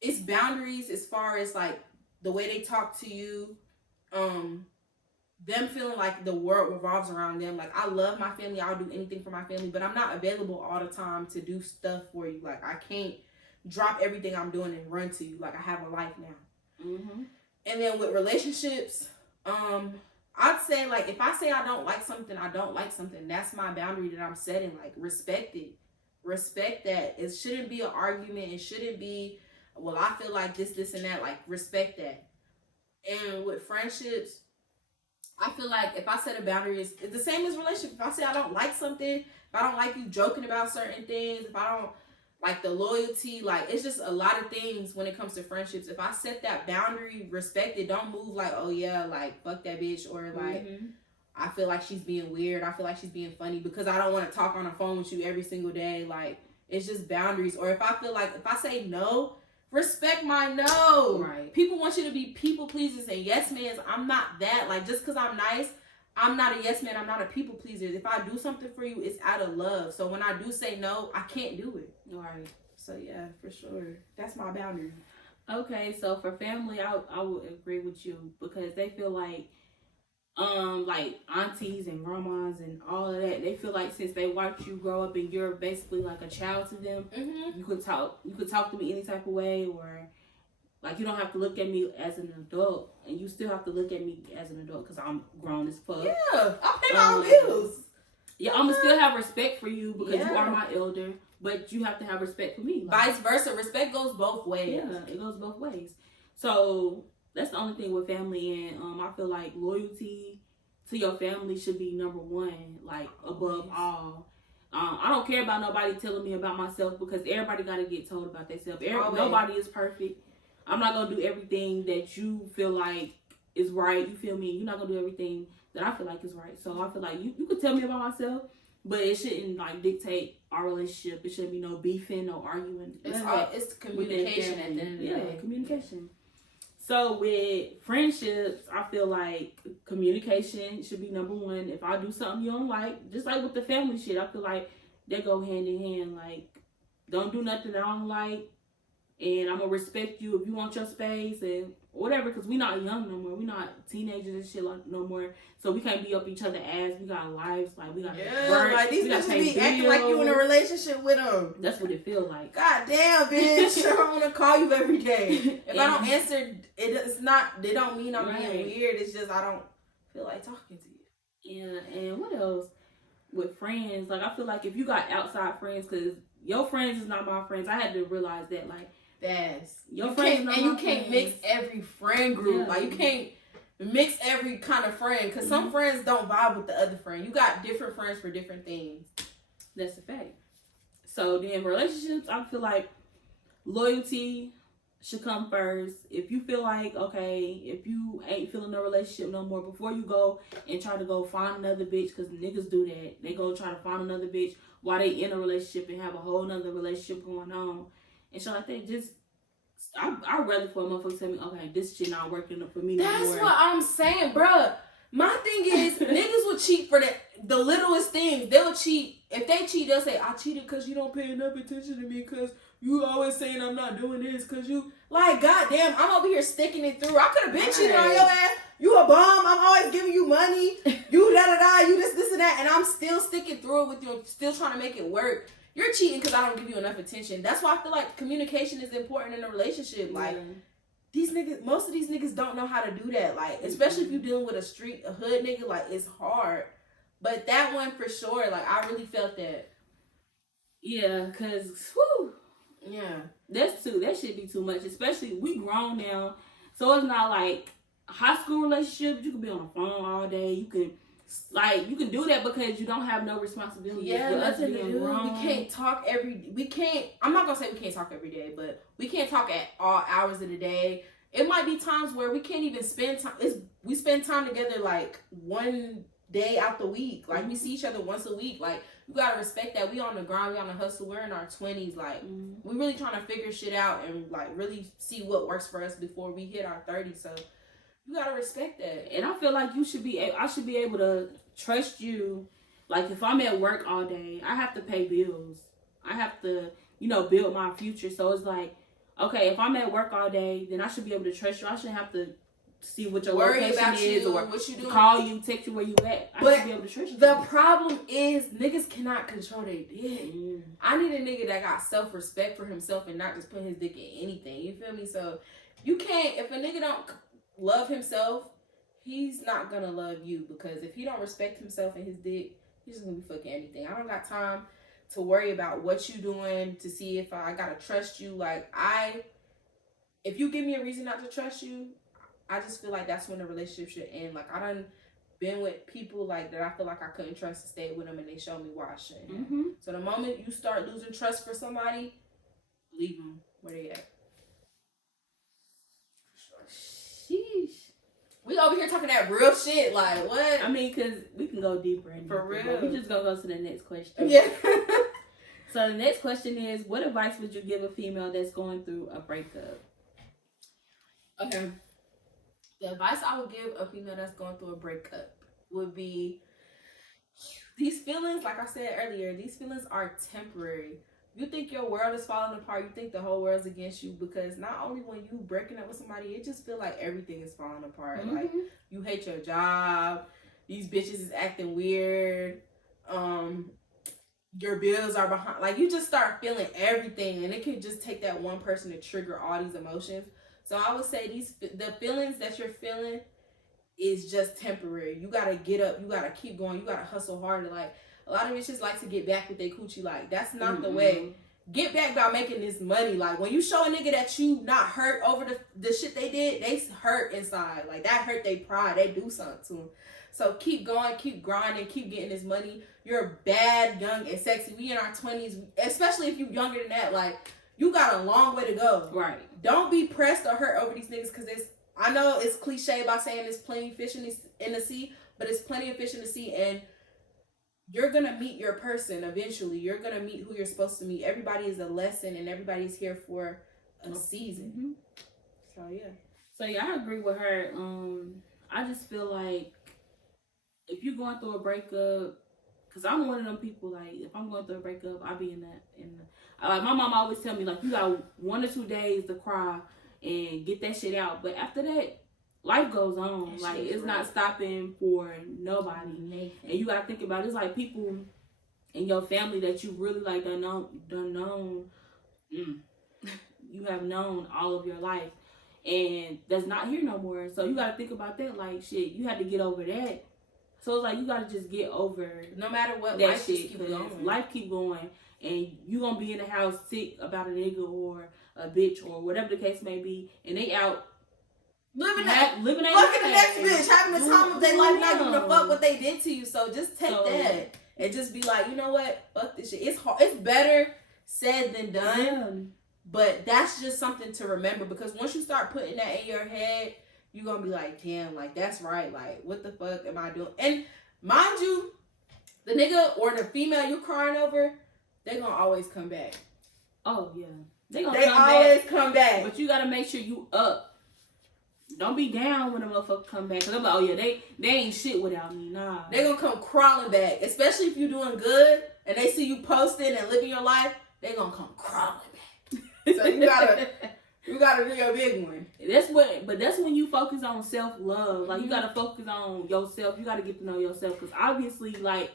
it's boundaries as far as, like, the way they talk to you. Them feeling like the world revolves around them. Like, I love my family. I'll do anything for my family. But I'm not available all the time to do stuff for you. Like, I can't drop everything I'm doing and run to you. Like, I have a life now. Mm-hmm. And then with relationships, I'd say, like, if I say I don't like something, I don't like something. That's my boundary that I'm setting. Like, respect it. Respect that. It shouldn't be an argument. It shouldn't be, well, I feel like this, and that. Like, respect that. And with friendships, I feel like if I set a boundary, it's the same as relationship. If I say I don't like something, if I don't like you joking about certain things, if I don't like the loyalty, like, it's just a lot of things when it comes to friendships. If I set that boundary, respect it, don't move like, oh yeah, like, fuck that bitch, or like, I feel like she's being weird, I feel like she's being funny because I don't want to talk on the phone with you every single day. Like, it's just boundaries. Or if I feel like, if I say no, respect my no. Right. People want you to be people pleasers and yes mans. I'm not that. Like, just because I'm nice, I'm not a yes man. I'm not a people pleaser. If I do something for you, it's out of love. So when I do say no, I can't do it. Right. So yeah, for sure. That's my boundary. Okay, so for family, I would agree with you because they feel like aunties and grandmas and all of that, they feel like since they watch you grow up and you're basically like a child to them, you could talk to me any type of way, or like you don't have to look at me as an adult, and you still have to look at me as an adult because I'm grown as fuck. Yeah, I pay my own bills. Yeah, I'm gonna still have respect for you because you are my elder, but you have to have respect for me. Like, vice versa, respect goes both ways. Yeah, it goes both ways. So that's the only thing with family, and I feel like loyalty to your family should be number one, like above all. I don't care about nobody telling me about myself because everybody got to get told about themselves. Nobody is perfect. I'm not gonna do everything that you feel like is right. You feel me? You're not gonna do everything that I feel like is right. So I feel like you could tell me about myself, but it shouldn't like dictate our relationship. It shouldn't be no beefing, no arguing. It's communication at the end of the day. Yeah, communication. So with friendships, I feel like communication should be number one. If I do something you don't like, just like with the family shit, I feel like they go hand in hand. Like, don't do nothing I don't like, and I'm gonna respect you if you want your space and whatever. Cause we not young no more. We not teenagers and shit like no more. So we can't be up each other's ass. We got lives. Like we got work. Like these bitches be acting like you in a relationship with them. That's what it feels like. God damn, bitch! I don't want to call you every day. If I don't answer, it's not. They don't mean I'm being weird. It's just I don't feel like talking to you. Yeah, and what else? With friends, like I feel like if you got outside friends, cause your friends is not my friends. I had to realize that, like. You can't mix every friend group. Yeah. Like you can't mix every kind of friend because some friends don't vibe with the other friend. You got different friends for different things. That's a fact. So then relationships, I feel like loyalty should come first. If you feel like, okay, if you ain't feeling no relationship no more, before you go and try to go find another bitch, because niggas do that. They go try to find another bitch while they in a relationship and have a whole nother relationship going on. And so I think I'd rather for a motherfucker tell me, okay, this shit not working for me no more. That's what I'm saying, bruh. My thing is, niggas will cheat for the littlest things. They'll cheat. If they cheat, they'll say, I cheated because you don't pay enough attention to me because you always saying I'm not doing this because you... Like, goddamn, I'm over here sticking it through. I could have been cheating on your ass. You a bum. I'm always giving you money. You da-da-da. You this and that. And I'm still sticking through it with you. Still trying to make it work. You're cheating because I don't give you enough attention. That's why I feel like communication is important in a relationship. Like, most of these niggas don't know how to do that. Like, especially if you're dealing with a hood nigga, like, it's hard. But that one for sure, like, I really felt that. Yeah, cause whew, yeah, that should be too much. Especially we grown now, so it's not like high school relationships. You can be on the phone all day. You can do that because you don't have no responsibility. Yeah, nothing to do. Grown. We can't talk I'm not gonna say we can't talk every day, but we can't talk at all hours of the day. It might be times where we can't even spend time. We spend time together like one day out the week. Like, we see each other once a week. Like, you gotta respect that. We on the grind, we on the hustle, we're in our 20s. Like, we really trying to figure shit out and like really see what works for us before we hit our 30s. So you gotta respect that. And I feel like I should be able to trust you. Like, if I'm at work all day, I have to pay bills. I have to, build my future. So it's like, okay, if I'm at work all day, then I should be able to trust you. I shouldn't have to see what your location is or what you doing. Call you, text you where you at. I should be able to trust you. The problem is niggas cannot control their dick. I need a nigga that got self-respect for himself and not just put his dick in anything. You feel me? So you can't, if a nigga don't love himself, he's not gonna love you, because if he don't respect himself and his dick, he's just gonna be fucking anything. I don't got time to worry about what you doing to see if I gotta trust you. Like, if you give me a reason not to trust you, I just feel like that's when the relationship should end. Like, I done been with people like that I feel like I couldn't trust to stay with them, and they showed me why I shouldn't. So the moment you start losing trust for somebody, leave them where they at. Sheesh. We over here talking that real shit. Like, what? I mean, because we can go deeper in for real. We just gonna go to the next question. Yeah. So the next question is, what advice would you give a female that's going through a breakup? Okay. The advice I would give a female that's going through a breakup would be, these feelings, like I said earlier, these feelings are temporary. You think your world is falling apart, you think the whole world's against you, because not only when you breaking up with somebody, it just feel like everything is falling apart. Like, you hate your job, these bitches is acting weird, your bills are behind. Like, you just start feeling everything, and it can just take that one person to trigger all these emotions. So I would say the feelings that you're feeling is just temporary. You gotta get up. You gotta keep going. You gotta hustle harder. Like, a lot of bitches like to get back with their coochie. Like, that's not the way. Get back by making this money. Like, when you show a nigga that you not hurt over the shit they did, they hurt inside. Like, that hurt their pride. They do something to them. So keep going, keep grinding, keep getting this money. You're bad, young, and sexy. We in our 20s, especially if you're younger than that. Like, you got a long way to go. Right. Don't be pressed or hurt over these niggas, because I know it's cliche by saying there's plenty of fish in the sea, but it's plenty of fish in the sea, and you're going to meet your person eventually. You're going to meet who you're supposed to meet. Everybody is a lesson, and everybody's here for a season. So, yeah. So, yeah, I agree with her. I just feel like if you're going through a breakup, because I'm one of them people, like, if I'm going through a breakup, I'll be in like, my mom always tell me, like, you got 1 or 2 days to cry and get that shit out. But after that, life goes on. Like, it's not stopping for nobody. And you got to think about it. It's like people in your family that you really, like, done known. You have known all of your life. And that's not here no more. So you got to think about that. Like, shit, you had to get over that. So it's like, you got to just get over no matter what, that life shit. Keep going. Life keep going. And you going to be in the house sick about a nigga or a bitch or whatever the case may be. And they out living their fucking the next bitch, having the time of their life, not giving a fuck what they did to you. So just take that and just be like, you know what? Fuck this shit. It's hard. It's better said than done. Yeah. But that's just something to remember, because once you start putting that in your head, you're going to be like, damn, like, that's right. Like, what the fuck am I doing? And mind you, the nigga or the female you crying over, they going to always come back. Oh, yeah. They always come back. But you got to make sure you up. Don't be down when the motherfucker come back. Because I'm like, oh, yeah, they ain't shit without me. Nah. They going to come crawling back. Especially if you're doing good and they see you posting and living your life, they going to come crawling back. So you gotta do your big one. That's when you focus on self-love. Like, you gotta focus on yourself. You gotta get to know yourself. Because obviously, like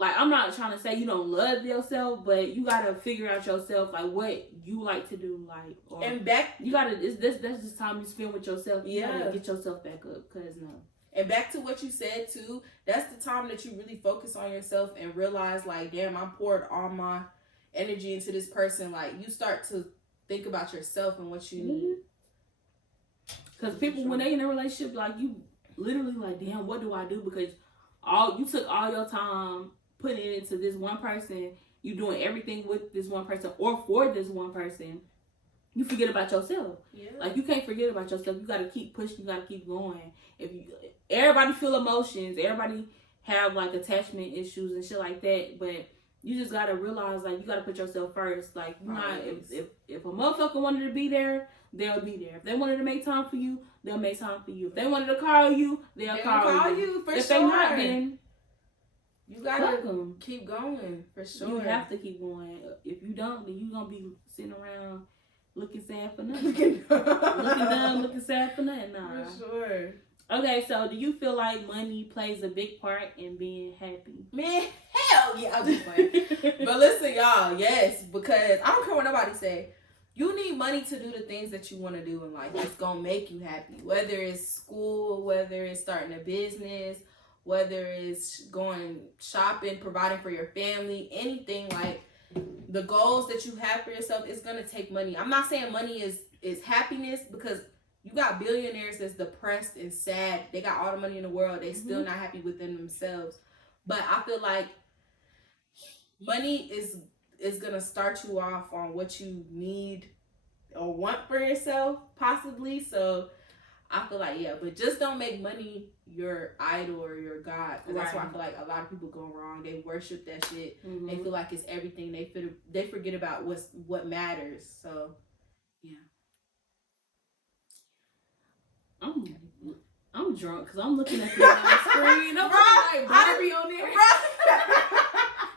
like, I'm not trying to say you don't love yourself, but you gotta figure out yourself, like, what you like to do, like, or And back, you gotta, that's just time you spend with yourself. You Yeah. gotta get yourself back up, cause no. and back to what you said too, that's the time that you really focus on yourself and realize, like, damn, I poured all my energy into this person. Like, you start to think about yourself and what you need. Cause people, when they in a relationship, like, you literally like, damn, what do I do? Because you took all your time putting it into this one person. You doing everything with this one person or for this one person. You forget about yourself. Yeah. Like, you can't forget about yourself. You gotta keep pushing. You gotta keep going. Everybody feel emotions. Everybody have, like, attachment issues and shit like that. But you just gotta realize, like, you gotta put yourself first. Like, you not, if a motherfucker wanted to be there, they'll be there. If they wanted to make time for you, they'll make time for you. If they wanted to call you, they'll call you. For if sure. they not, then you gotta them. keep going, for sure. You have to keep going. If you don't, then you gonna be sitting around looking sad for nothing. looking dumb, looking sad for nothing. Nah. For sure. Okay, so do you feel like money plays a big part in being happy? Man, hell yeah, I'm just playing. But listen, y'all, yes, because I don't care what nobody say. You need money to do the things that you want to do in life. It's gonna make you happy. Whether it's school, whether it's starting a business, whether it's going shopping, providing for your family, anything, like, the goals that you have for yourself, it's gonna take money. I'm not saying money is happiness, because you got billionaires that's depressed and sad. They got all the money in the world. They still not happy within themselves. But I feel like money is gonna start you off on what you need or want for yourself, possibly. So I feel like, yeah, but just don't make money your idol or your God. Because that's why I feel like a lot of people go wrong. They worship that shit. They feel like it's everything. They forget about what matters. So yeah. I'm drunk because I'm looking at the screen. I'm like Barbie on there.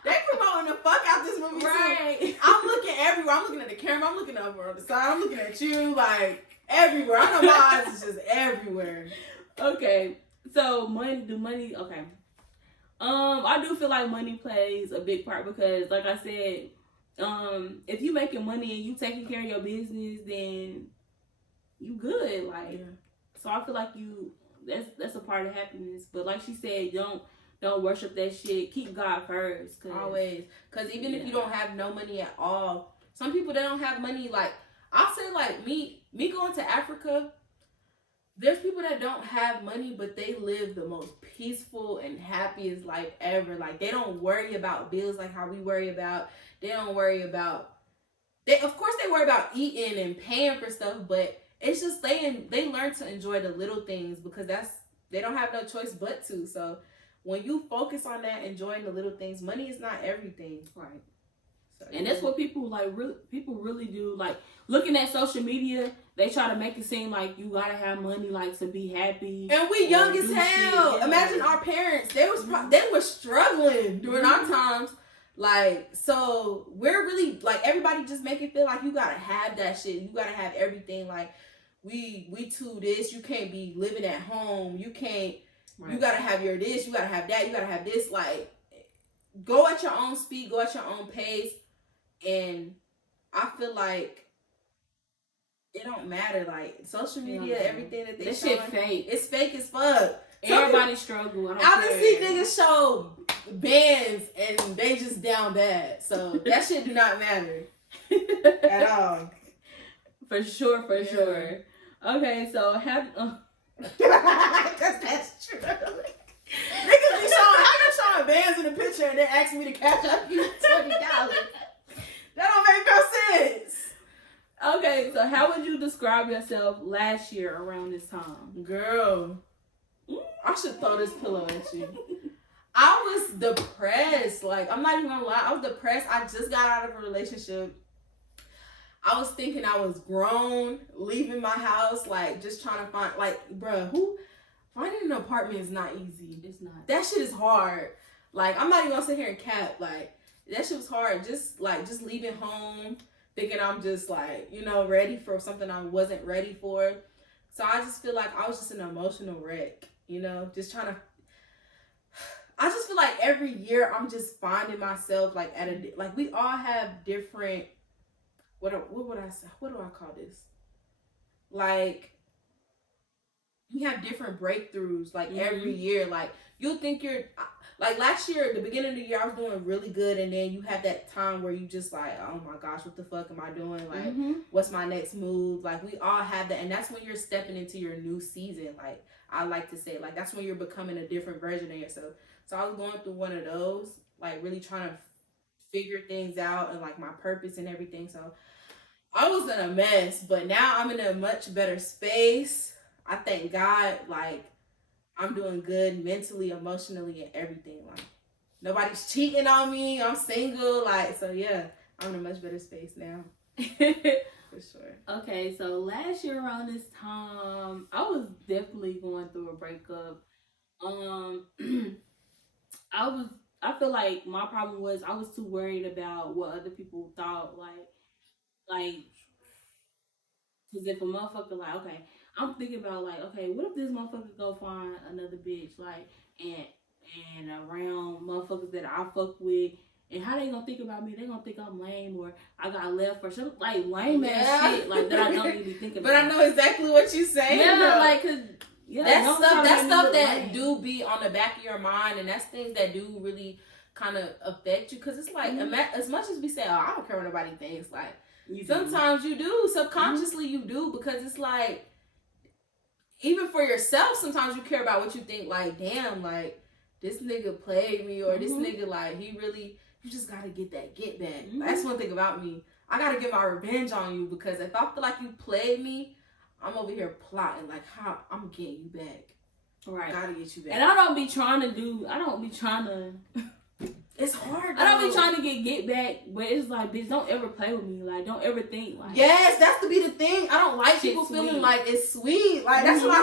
They promoting the fuck out this movie too. I'm looking everywhere. I'm looking at the camera. I'm looking over on the side. I'm looking at you, like, everywhere. I know my eyes is just everywhere. Okay, so money. Okay, I do feel like money plays a big part because, like I said, if you making money and you taking care of your business, then you good. Like, so I feel like that's a part of happiness. But like she said, don't worship that shit. Keep God first. Always. Because even if you don't have no money at all, some people, they don't have money. Like, I'll say, like, me going to Africa, there's people that don't have money, but they live the most peaceful and happiest life ever. Like, they don't worry about bills like how we worry about. They don't worry about, of course they worry about eating and paying for stuff, but it's just they learn to enjoy the little things because they don't have no choice but to. So when you focus on that, enjoying the little things, money is not everything. Right. So, and that's what people really do. Like, looking at social media, they try to make it seem like you gotta have money, like, to be happy. And we young as hell. Imagine our parents. They were struggling during our times. Like, so we're really, like, everybody just make it feel like you gotta have that shit. You gotta have everything. Like, we too this. You can't be living at home. You can't. Right. You gotta have your this. You gotta have that. You gotta have this. Like, go at your own speed. Go at your own pace. And I feel like it don't matter. Like, social media, everything that they show, shit fake. It's fake as fuck. Everybody struggle. I done see niggas show bands and they just down bad. So that shit do not matter at all. For sure. Okay, so Cause that's true. Niggas be showing, how you showing bands in the picture and then asking me to catch up you $20? That don't make no sense. Okay, so how would you describe yourself last year around this time? Girl, I should throw this pillow at you. I was depressed. Like, I'm not even gonna lie. I was depressed. I just got out of a relationship. I was thinking I was grown, leaving my house, like, just trying to find, like, bruh, finding an apartment is not easy. It's not. That shit is hard. Like, I'm not even gonna sit here and cap. Like, that shit was hard. Just leaving home, thinking I'm just, like, ready for something I wasn't ready for. So I just feel like I was just an emotional wreck, just trying to, I just feel like every year I'm just finding myself like at a like we all have different what would I say? What do I call this? Like we have different breakthroughs like every year. Like you'll think you're like last year at the beginning of the year I was doing really good, and then you have that time where you just like, oh my gosh, what the fuck am I doing? Like what's my next move? Like we all have that, and that's when you're stepping into your new season. Like I like to say, like that's when you're becoming a different version of yourself. So I was going through one of those, like really trying to figure things out and like my purpose and everything. So I was in a mess, but now I'm in a much better space. I thank God, like I'm doing good mentally, emotionally, and everything. Like nobody's cheating on me. I'm single. Like, so yeah, I'm in a much better space now. For sure. Okay, so last year around this time, I was definitely going through a breakup. I feel like my problem was I was too worried about what other people thought, like, cause if a motherfucker like, okay, I'm thinking about like, okay, what if this motherfucker go find another bitch, like, and around motherfuckers that I fuck with, and how they gonna think about me? They gonna think I'm lame or I got left or some like lame ass shit like that I don't even think about. But I know exactly what you're saying. Yeah, though. like, cause yeah, that's stuff that lame. do be on the back of your mind, and that's things that do really kind of affect you. Cause it's like as much as we say, oh, I don't care what nobody thinks. Like sometimes you do subconsciously, you do, because it's like even for yourself, sometimes you care about what you think. Like, damn, like this nigga played me, or this nigga like he really. You just gotta get that get back. That's one thing about me. I gotta get my revenge on you, because if I feel like you played me, I'm over here plotting like how I'm getting you back. Right. Gotta get you back. And I don't be trying to. It's hard. I don't be trying to get back, but it's like, bitch, don't ever play with me. Like, don't ever think like. Yes, that's to be the thing. I don't like people feeling like it's sweet. Like that's what I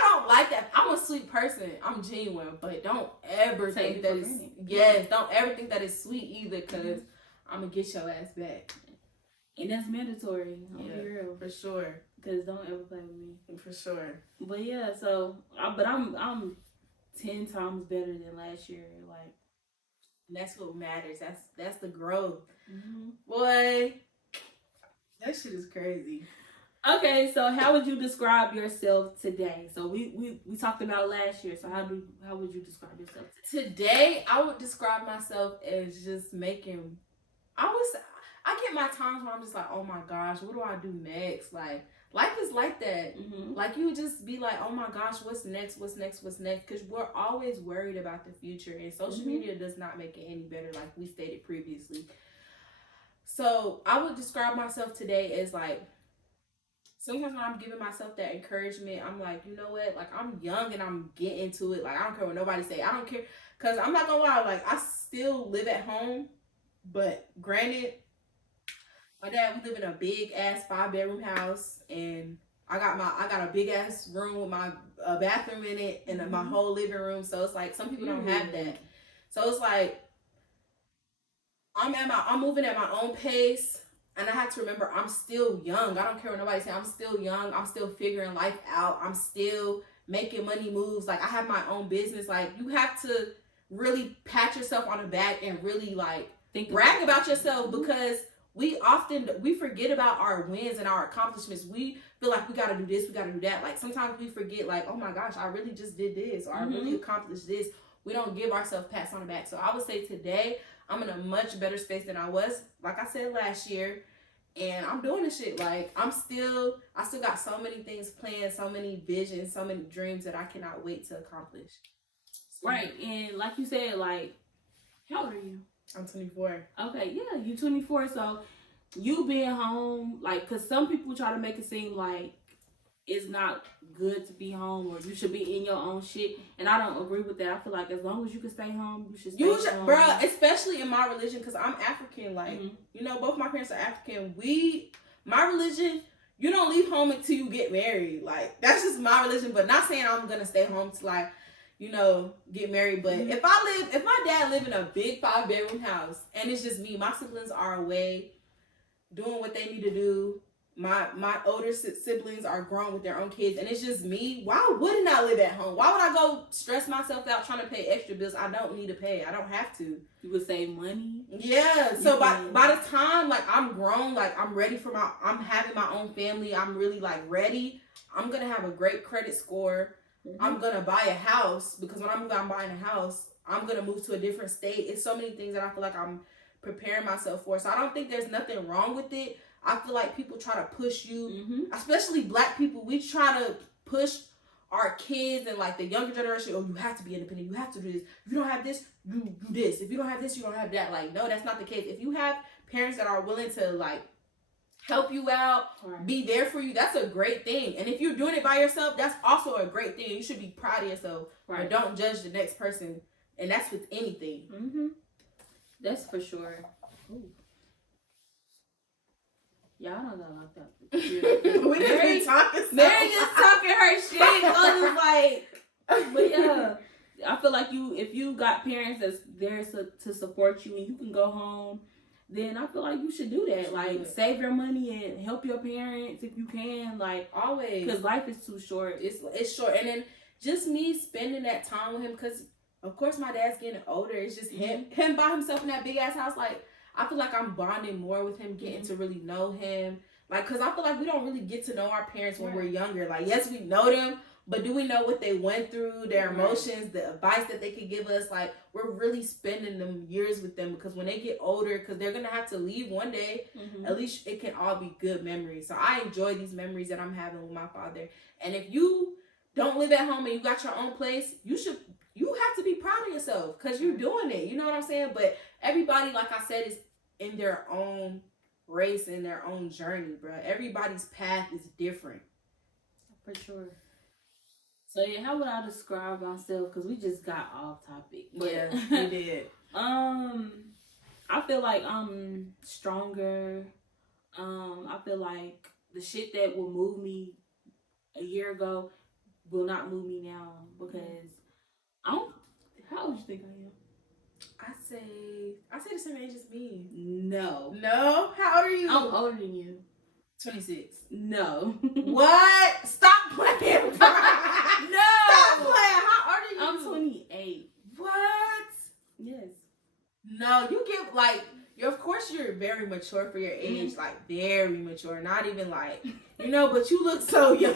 don't like that. I'm a sweet person. I'm genuine, but don't ever think that it's don't ever think that it's sweet either, because I'm gonna get your ass back. And that's mandatory. I'll be real. For sure. Because don't ever play with me. For sure. But yeah, so but I'm 10 times better than last year. Like, and that's what matters. That's the growth. Boy, that shit is crazy. Okay, so how would you describe yourself today? So we talked about last year. So how would you describe yourself today? I would describe myself as just making. I get my times where I'm just like, oh my gosh, what do I do next? Like life is like that. Like you just be like, oh my gosh, what's next? What's next? What's next? Because we're always worried about the future, and social media does not make it any better, like we stated previously. So I would describe myself today as like, sometimes when I'm giving myself that encouragement, I'm like, you know what? Like I'm young and I'm getting into it. Like I don't care what nobody say. I don't care, because I'm not gonna lie. Like I still live at home, but granted, my dad, we live in a big ass 5-bedroom house, and I got a big ass room with my bathroom in it and my whole living room. So it's like some people don't have that. So it's like I'm moving at my own pace, and I have to remember I'm still young. I don't care what nobody say. I'm still young. I'm still figuring life out. I'm still making money moves. Like I have my own business. Like you have to really pat yourself on the back and really like brag about yourself, because we forget about our wins and our accomplishments. We feel like we got to do this, we got to do that. Like sometimes we forget, like, oh my gosh, I really just did this, or I really accomplished this. We don't give ourselves pats on the back. So I would say today I'm in a much better space than I was, like I said, last year. And I'm doing this shit. Like I still got so many things planned, so many visions, so many dreams that I cannot wait to accomplish. So, right. And like you said, like, how old are you? I'm 24. Okay, yeah, you 24. So you being home, like, because some people try to make it seem like it's not good to be home, or you should be in your own shit. And I don't agree with that. I feel like as long as you can stay home, you should stay home. Bruh, especially in my religion, because I'm African. Like, you know, both my parents are African. My religion, you don't leave home until you get married. Like, that's just my religion. But not saying I'm going to stay home till like, you know, get married. But if my dad live in a big 5-bedroom house and it's just me, my siblings are away doing what they need to do, My older siblings are grown with their own kids, and it's just me. Why wouldn't I live at home? Why would I go stress myself out trying to pay extra bills I don't need to pay? I don't have to. You would save money. Yeah. So by the time like I'm grown, like I'm ready for I'm having my own family. I'm really like ready. I'm gonna have a great credit score. Mm-hmm. I'm gonna buy a house, because when I'm buying a house, I'm gonna move to a different state. It's so many things that I feel like I'm preparing myself for. So I don't think there's nothing wrong with it. I feel like people try to push you, especially Black people. We try to push our kids and like the younger generation. Oh, you have to be independent. You have to do this. If you don't have this, you do this. If you don't have this, you don't have that. Like, no, that's not the case. If you have parents that are willing to like help you out, be there for you, that's a great thing. And if you're doing it by yourself, that's also a great thing. You should be proud of yourself. Right. But don't judge the next person. And that's with anything. That's for sure. Ooh. Y'all don't got locked up. We just been talking. Mary just talking her shit. I was like, but yeah, I feel like if you got parents that's there to support you and you can go home, then I feel like you should do that. Like, save your money and help your parents if you can. Like, always, because life is too short. It's short, and then just me spending that time with him, because of course my dad's getting older. It's just him by himself in that big ass house. Like, I feel like I'm bonding more with him, getting to really know him. Like, because I feel like we don't really get to know our parents when we're younger. Like, yes, we know them, but do we know what they went through, their emotions, the advice that they could give us? Like, we're really spending them years with them, because when they get older, because they're going to have to leave one day, at least it can all be good memories. So I enjoy these memories that I'm having with my father. And if you don't live at home and you got your own place, you have to be proud of yourself, because you're doing it. You know what I'm saying? But everybody, like I said, is in their own race, in their own journey, bro. Everybody's path is different. For sure. So yeah, how would I describe myself? Because we just got off topic. But, yeah, we did. I feel like I'm stronger. I feel like the shit that will move me a year ago will not move me now, because how old do you think I am? I say the same age as me. No. How old are you? I'm older than you. 26. No. What? Stop playing, bro. No. Stop playing. How old are you? I'm 28. What? Yes. No, you give like of course you're very mature for your age, like very mature. Not even like, but you look so young.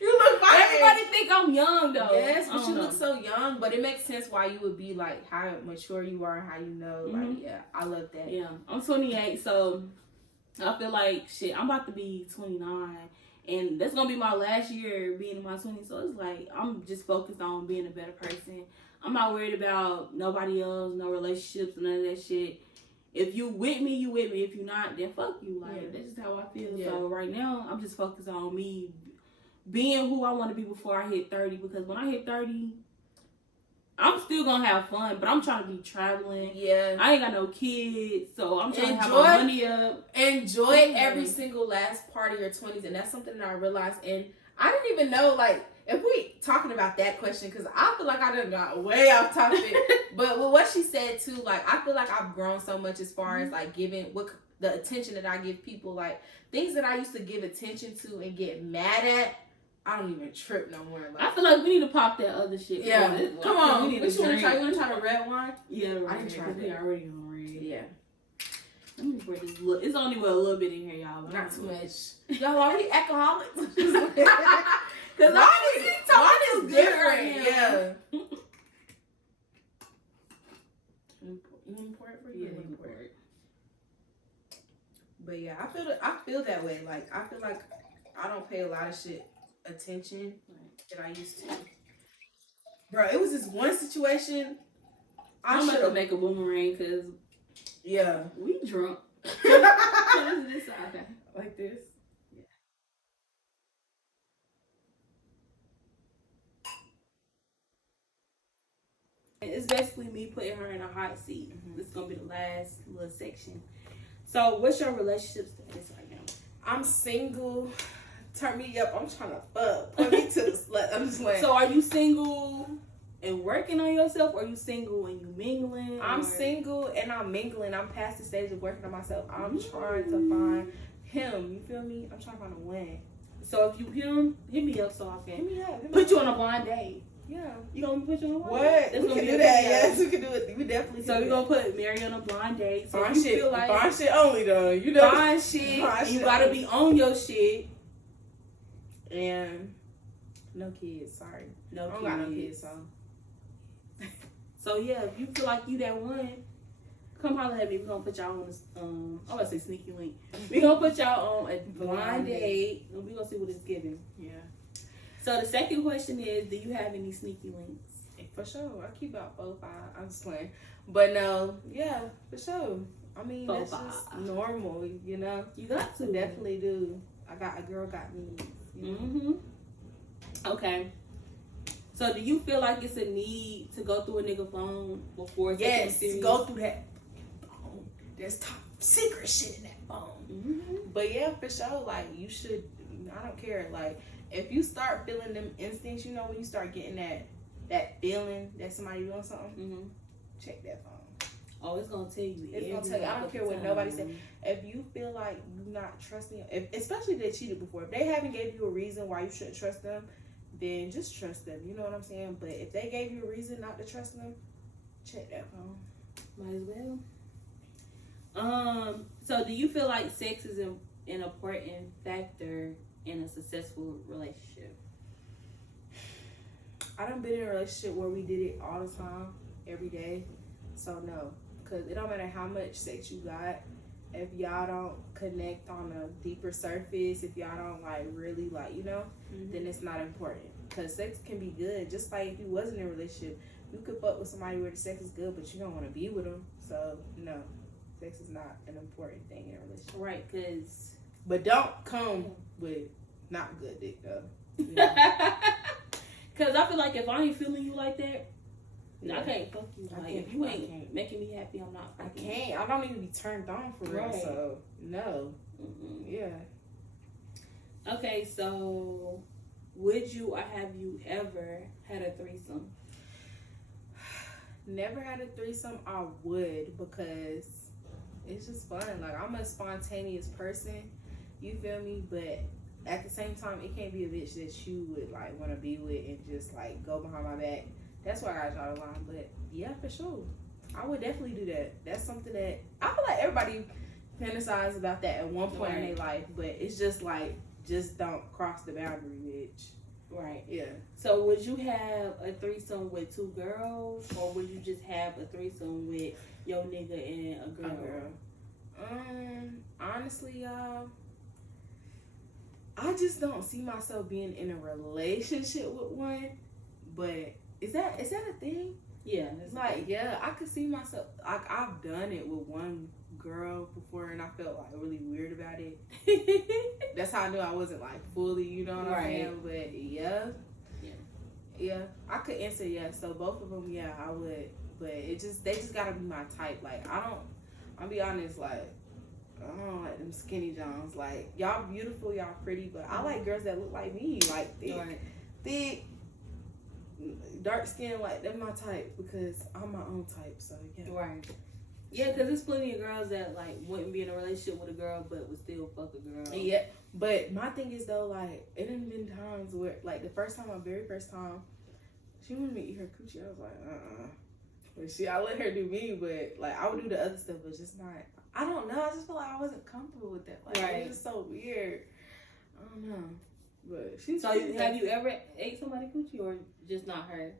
You look Everybody think I'm young though. Yes, but you look so young. But it makes sense why you would be like how mature you are and how you know. Like, yeah, I love that. Yeah, I'm 28, so I feel like shit. I'm about to be 29, and that's gonna be my last year being in my 20s. So it's like I'm just focused on being a better person. I'm not worried about nobody else, no relationships, none of that shit. If you with me, you with me. If you not, then fuck you. Like, that's just how I feel. Yeah. So right now, I'm just focused on me being who I want to be before I hit 30. Because when I hit 30, I'm still gonna have fun, but I'm trying to be traveling. Yeah. I ain't got no kids, so I'm trying to have my money up. Enjoy every single last part of your 20s, and that's something that I realized. And I didn't even know, like, if we talking about that question, because I feel like I done got way off topic. But with what she said too, like, I feel like I've grown so much as far as like giving the attention that I give people, like things that I used to give attention to and get mad at. I don't even trip no more. Like, I feel like we need to pop that other shit. Yeah, come on. What you want to try? You want to try the red wine? Yeah, I didn't try that. We already on red. Yeah. Let me pour this. It's only a little bit in here, y'all. Not too much. Y'all already alcoholics. Because wine is different. Right, yeah. You want to pour it for you? Yeah, pour it. But yeah, I feel that way. Like, I feel like I don't pay a lot of shit attention that I used to. Bro, it was this one situation. I'm gonna make a boomerang because we drunk. Okay. Like this. It's basically me putting her in a hot seat. This is gonna be the last little section. So, what's your relationship status right now? I'm single. Turn me up. I'm trying to fuck. Put me to the slut. I'm just like. So, are you single and working on yourself, or are you single and you mingling? I'm single and I'm mingling. I'm past the stage of working on myself. I'm trying to find him. You feel me? I'm trying to find a one. So if you hit me up so I Hit can me up. put you on a blind date. Yeah. You gonna put you on a blind What? date? We That's can gonna be do a that. video. Yes, we can do it. We definitely can So do we're gonna put Mary on a blind date. So fine if you shit. feel like Fine shit only though. You know. fine shit, Fine you shit gotta only. be on your shit. And no kids. Sorry. No I don't got no kids. So yeah, if you feel like you that one, come holler at me. We're gonna put y'all on this I'm gonna say sneaky link. We're gonna put y'all on a blind date and we're gonna see what it's giving. Yeah. So the second question is, do you have any sneaky links? For sure. I keep about 4 or 5. I'm just playing. But no, yeah, for sure. I mean, 4 or that's 5. just normal, you know? You got to. Definitely do. A girl got me. You know? Mm-hmm. Okay. So do you feel like it's a need to go through a nigga phone before taking Yes, serious? go through that phone. There's top secret shit in that phone. Mm-hmm. But yeah, for sure, like, you should, I don't care. Like, if you start feeling them instincts, you know, when you start getting that feeling that somebody doing something, Mm-hmm. check that phone. Oh, it's gonna tell you. It's gonna tell you. I don't care what nobody said. If you feel like you're not trusting, especially if they cheated before, if they haven't gave you a reason why you shouldn't trust them, then just trust them. You know what I'm saying? But if they gave you a reason not to trust them, check that phone. Might as well. So do you feel like sex is an important factor in a successful relationship? I done been in a relationship where we did it all the time, every day. So no, because it don't matter how much sex you got. If y'all don't connect on a deeper surface, if y'all don't like really like, you know, then it's not important. Because sex can be good. Just like if you wasn't in a relationship, you could fuck with somebody where the sex is good, but you don't want to be with them. So no, sex is not an important thing in a relationship. Right, because... But don't come with not good dick though. Because I feel like if I ain't feeling you like that, I can't fuck you. Like, if you ain't making me happy, I'm not fucking. I can't. I don't even be turned on for real. Right. So no. Yeah. Okay, so would you or have you ever had a threesome? Never had a threesome. I would, because it's just fun. Like, I'm a spontaneous person. You feel me? But at the same time, it can't be a bitch that you would like want to be with and just like go behind my back. That's why I gotta draw the line. But yeah, for sure, I would definitely do that. That's something that I feel like everybody fantasizes about that at one point in their life. But it's just like, just don't cross the boundary, bitch. Right. Yeah. So would you have a threesome with 2 girls, or would you just have a threesome with your nigga and a girl? Honestly, y'all, I just don't see myself being in a relationship with one. But is that a thing? Yeah. Like, yeah, I could see myself. Like, I've done it with one girl before, and I felt like really weird about it. That's how I knew I wasn't like fully, you know what I'm saying? But yeah, I could answer yes. So both of them, yeah, I would. But they just gotta be my type. Like, I'll be honest, like, I don't like them skinny Johns. Like, y'all beautiful, y'all pretty, but I like girls that look like me, like thick, dark skin. Like, they're my type, because I'm my own type. So yeah. Right. Yeah, because there's plenty of girls that like wouldn't be in a relationship with a girl but would still fuck a girl. Yeah, but my thing is though, like, it done been times where, like, the very first time, she wanted me to eat her coochie. I was like, But I let her do me, but like, I would do the other stuff, but just not. I don't know. I just feel like I wasn't comfortable with that. Like, it was just so weird. I don't know. But she's. So have you ever ate somebody coochie, or just not her?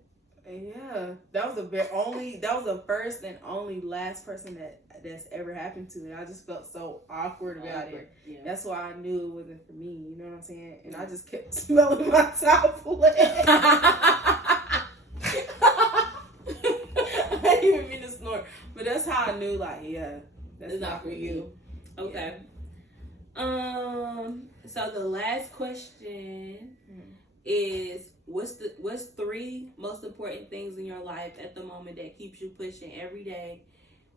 Yeah, that was the first and only last person that's ever happened to me. I just felt so awkward about it. Yeah. That's why I knew it wasn't for me. You know what I'm saying? And I just kept smelling my top leg. I didn't even mean to snort, but that's how I knew. Like, yeah, that's not for you. Okay. Yeah. So the last question is, what's 3 most important things in your life at the moment that keeps you pushing every day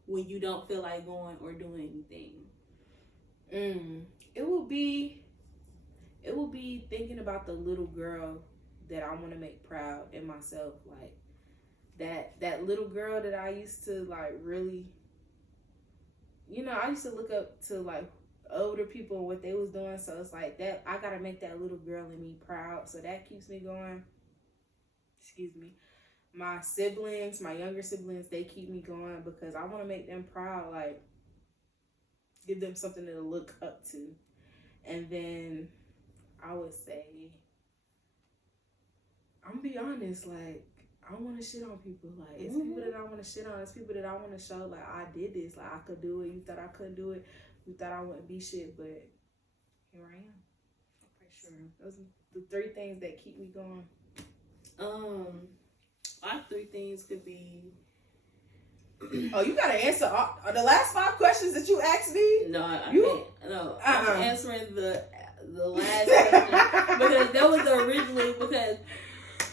when you don't feel like going or doing anything? It will be thinking about the little girl that I want to make proud in myself. Like, that little girl that I used to like really, you know, I used to look up to, like, older people and what they was doing. So it's like that. I gotta make that little girl in me proud. So that keeps me going. Excuse me. My siblings, my younger siblings, they keep me going because I want to make them proud. Like, give them something to look up to. And then I would say, I'm gonna be honest, like, I don't want to shit on people. Like, it's people that I want to shit on. It's people that I want to show, like, I did this. Like, I could do it. You thought I couldn't do it. You thought I wouldn't be shit. But here I am. For sure. Those are the 3 things that keep me going. My 3 things could be... Oh, you got to answer the last 5 questions that you asked me? No, I can't. No, I'm answering the last question. Because that was originally... Because...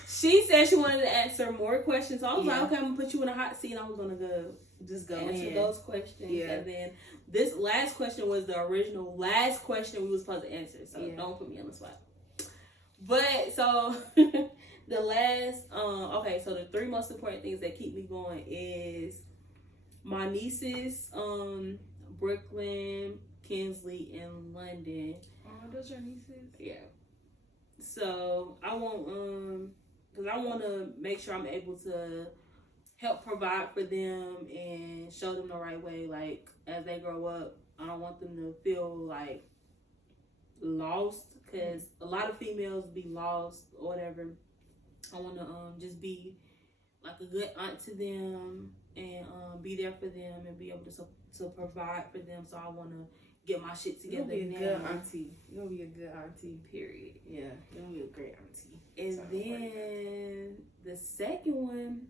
She said she wanted to answer more questions. So I was like, okay, I'm going to put you in a hot seat. I was going to go answer those questions. Yeah. And then this last question was the original last question we was supposed to answer. So don't put me on the spot. But, so, the last, okay, so the 3 most important things that keep me going is my nieces, Brooklyn, Kinsley, and London. Oh, those are nieces? Yeah. So, I want, because I want to make sure I'm able to help provide for them and show them the right way. Like, as they grow up, I don't want them to feel, like, lost. Because a lot of females be lost or whatever. I want to just be, like, a good aunt to them and be there for them and be able to provide for them. So I want to get my shit together. You're going to be a good auntie. You're going to be a good auntie, period. Yeah, you're going to be a great auntie. And then the second one,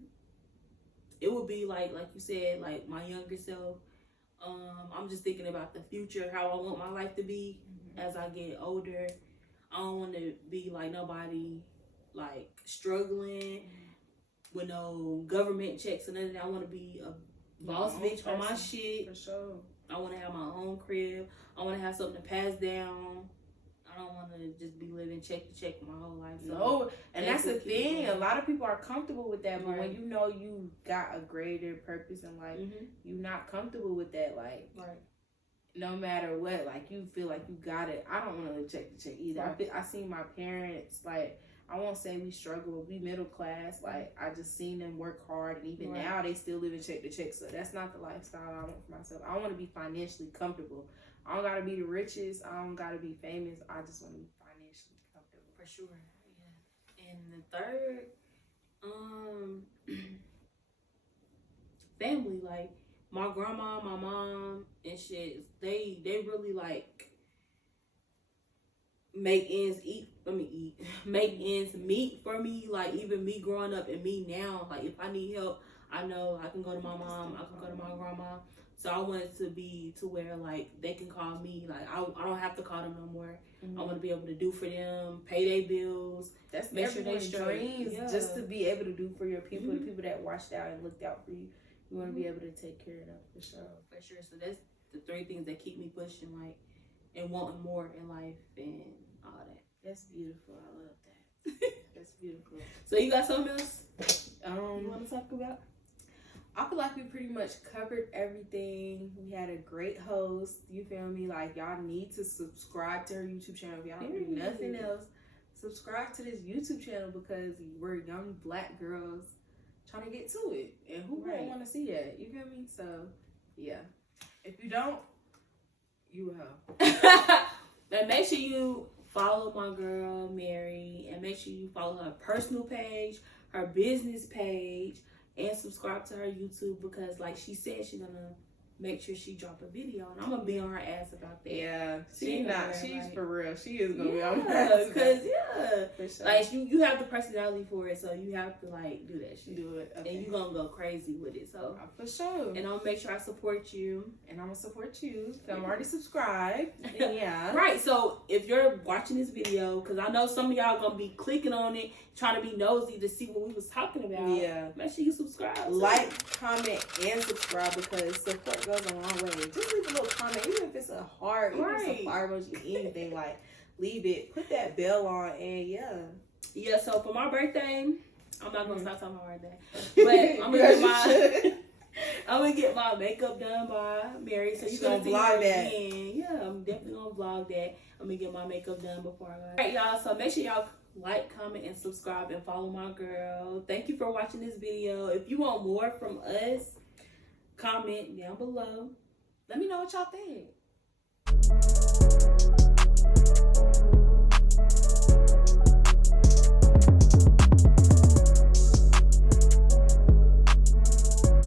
it would be like you said, like my younger self. I'm just thinking about the future, how I want my life to be as I get older. I don't want to be like nobody, like struggling with no government checks and anything. I want to be a boss bitch on my shit. For sure. I want to have my own crib. I want to have something to pass down. I don't want to just be living check to check my whole life. So no, and that's the thing. A lot of people are comfortable with that, but when you know you got a greater purpose in life, you're not comfortable with that. Like, no matter what, like you feel like you got it. I don't want to live check to check either. I seen my parents, like, I won't say we struggle, we middle class. Like, I just seen them work hard, and even now they still live in check to check. So that's not the lifestyle I want for myself. I want to be financially comfortable. I don't gotta be the richest. I don't gotta be famous. I just want to be financially comfortable. For sure. Yeah. And the third, family. Like my grandma, my mom, and shit. They really like make ends make ends meet for me. Like even me growing up and me now. Like if I need help, I know I can go to my mom. I can go to my grandma. So I want it to be to where, like, they can call me. Like, I don't have to call them no more. I want to be able to do for them, pay their bills. That's everyone's dreams, just to be able to do for your people, the people that watched out and looked out for you. You want to be able to take care of them, for sure. For sure. So that's the 3 things that keep me pushing, like, and wanting more in life and all that. That's beautiful. I love that. That's beautiful. So you got something else you want to talk about? I feel like we pretty much covered everything. We had a great host. You feel me? Like, y'all need to subscribe to her YouTube channel. If y'all don't do nothing else, subscribe to this YouTube channel because we're young Black girls trying to get to it. And who wouldn't want to see that? You feel me? So, yeah. If you don't, you will. And make sure you follow my girl, Mary. And make sure you follow her personal page, her business page. And subscribe to her YouTube because, like she said, she's gonna make sure she drop a video, and I'm gonna be on her ass about that. Yeah, she's like, for real. She is gonna be on her ass because for sure. Like you have the personality for it, so you have to like do that shit. Do it, okay. And you're gonna go crazy with it. So for sure. And I'll make sure I support you, and I'm gonna support you. So I'm already subscribed. Yeah. Right. So if you're watching this video, because I know some of y'all gonna be clicking on it, trying to be nosy to see what we was talking about. Yeah. Make sure you subscribe. Like, comment, and subscribe because support goes a long way. Just leave a little comment, even if it's a heart, even if it's a fire emoji, anything, like, leave it. Put that bell on, and yeah. So for my birthday, I'm not gonna stop talking about my birthday, but I'm gonna get my makeup done by Mary. So you're gonna vlog that. Yeah, I'm definitely definitely gonna vlog that. I'm gonna get my makeup done before I go. Alright, y'all, so make sure y'all like, comment, and subscribe, and follow my girl. Thank you for watching this video. If you want more from us, comment down below. Let me know what y'all think.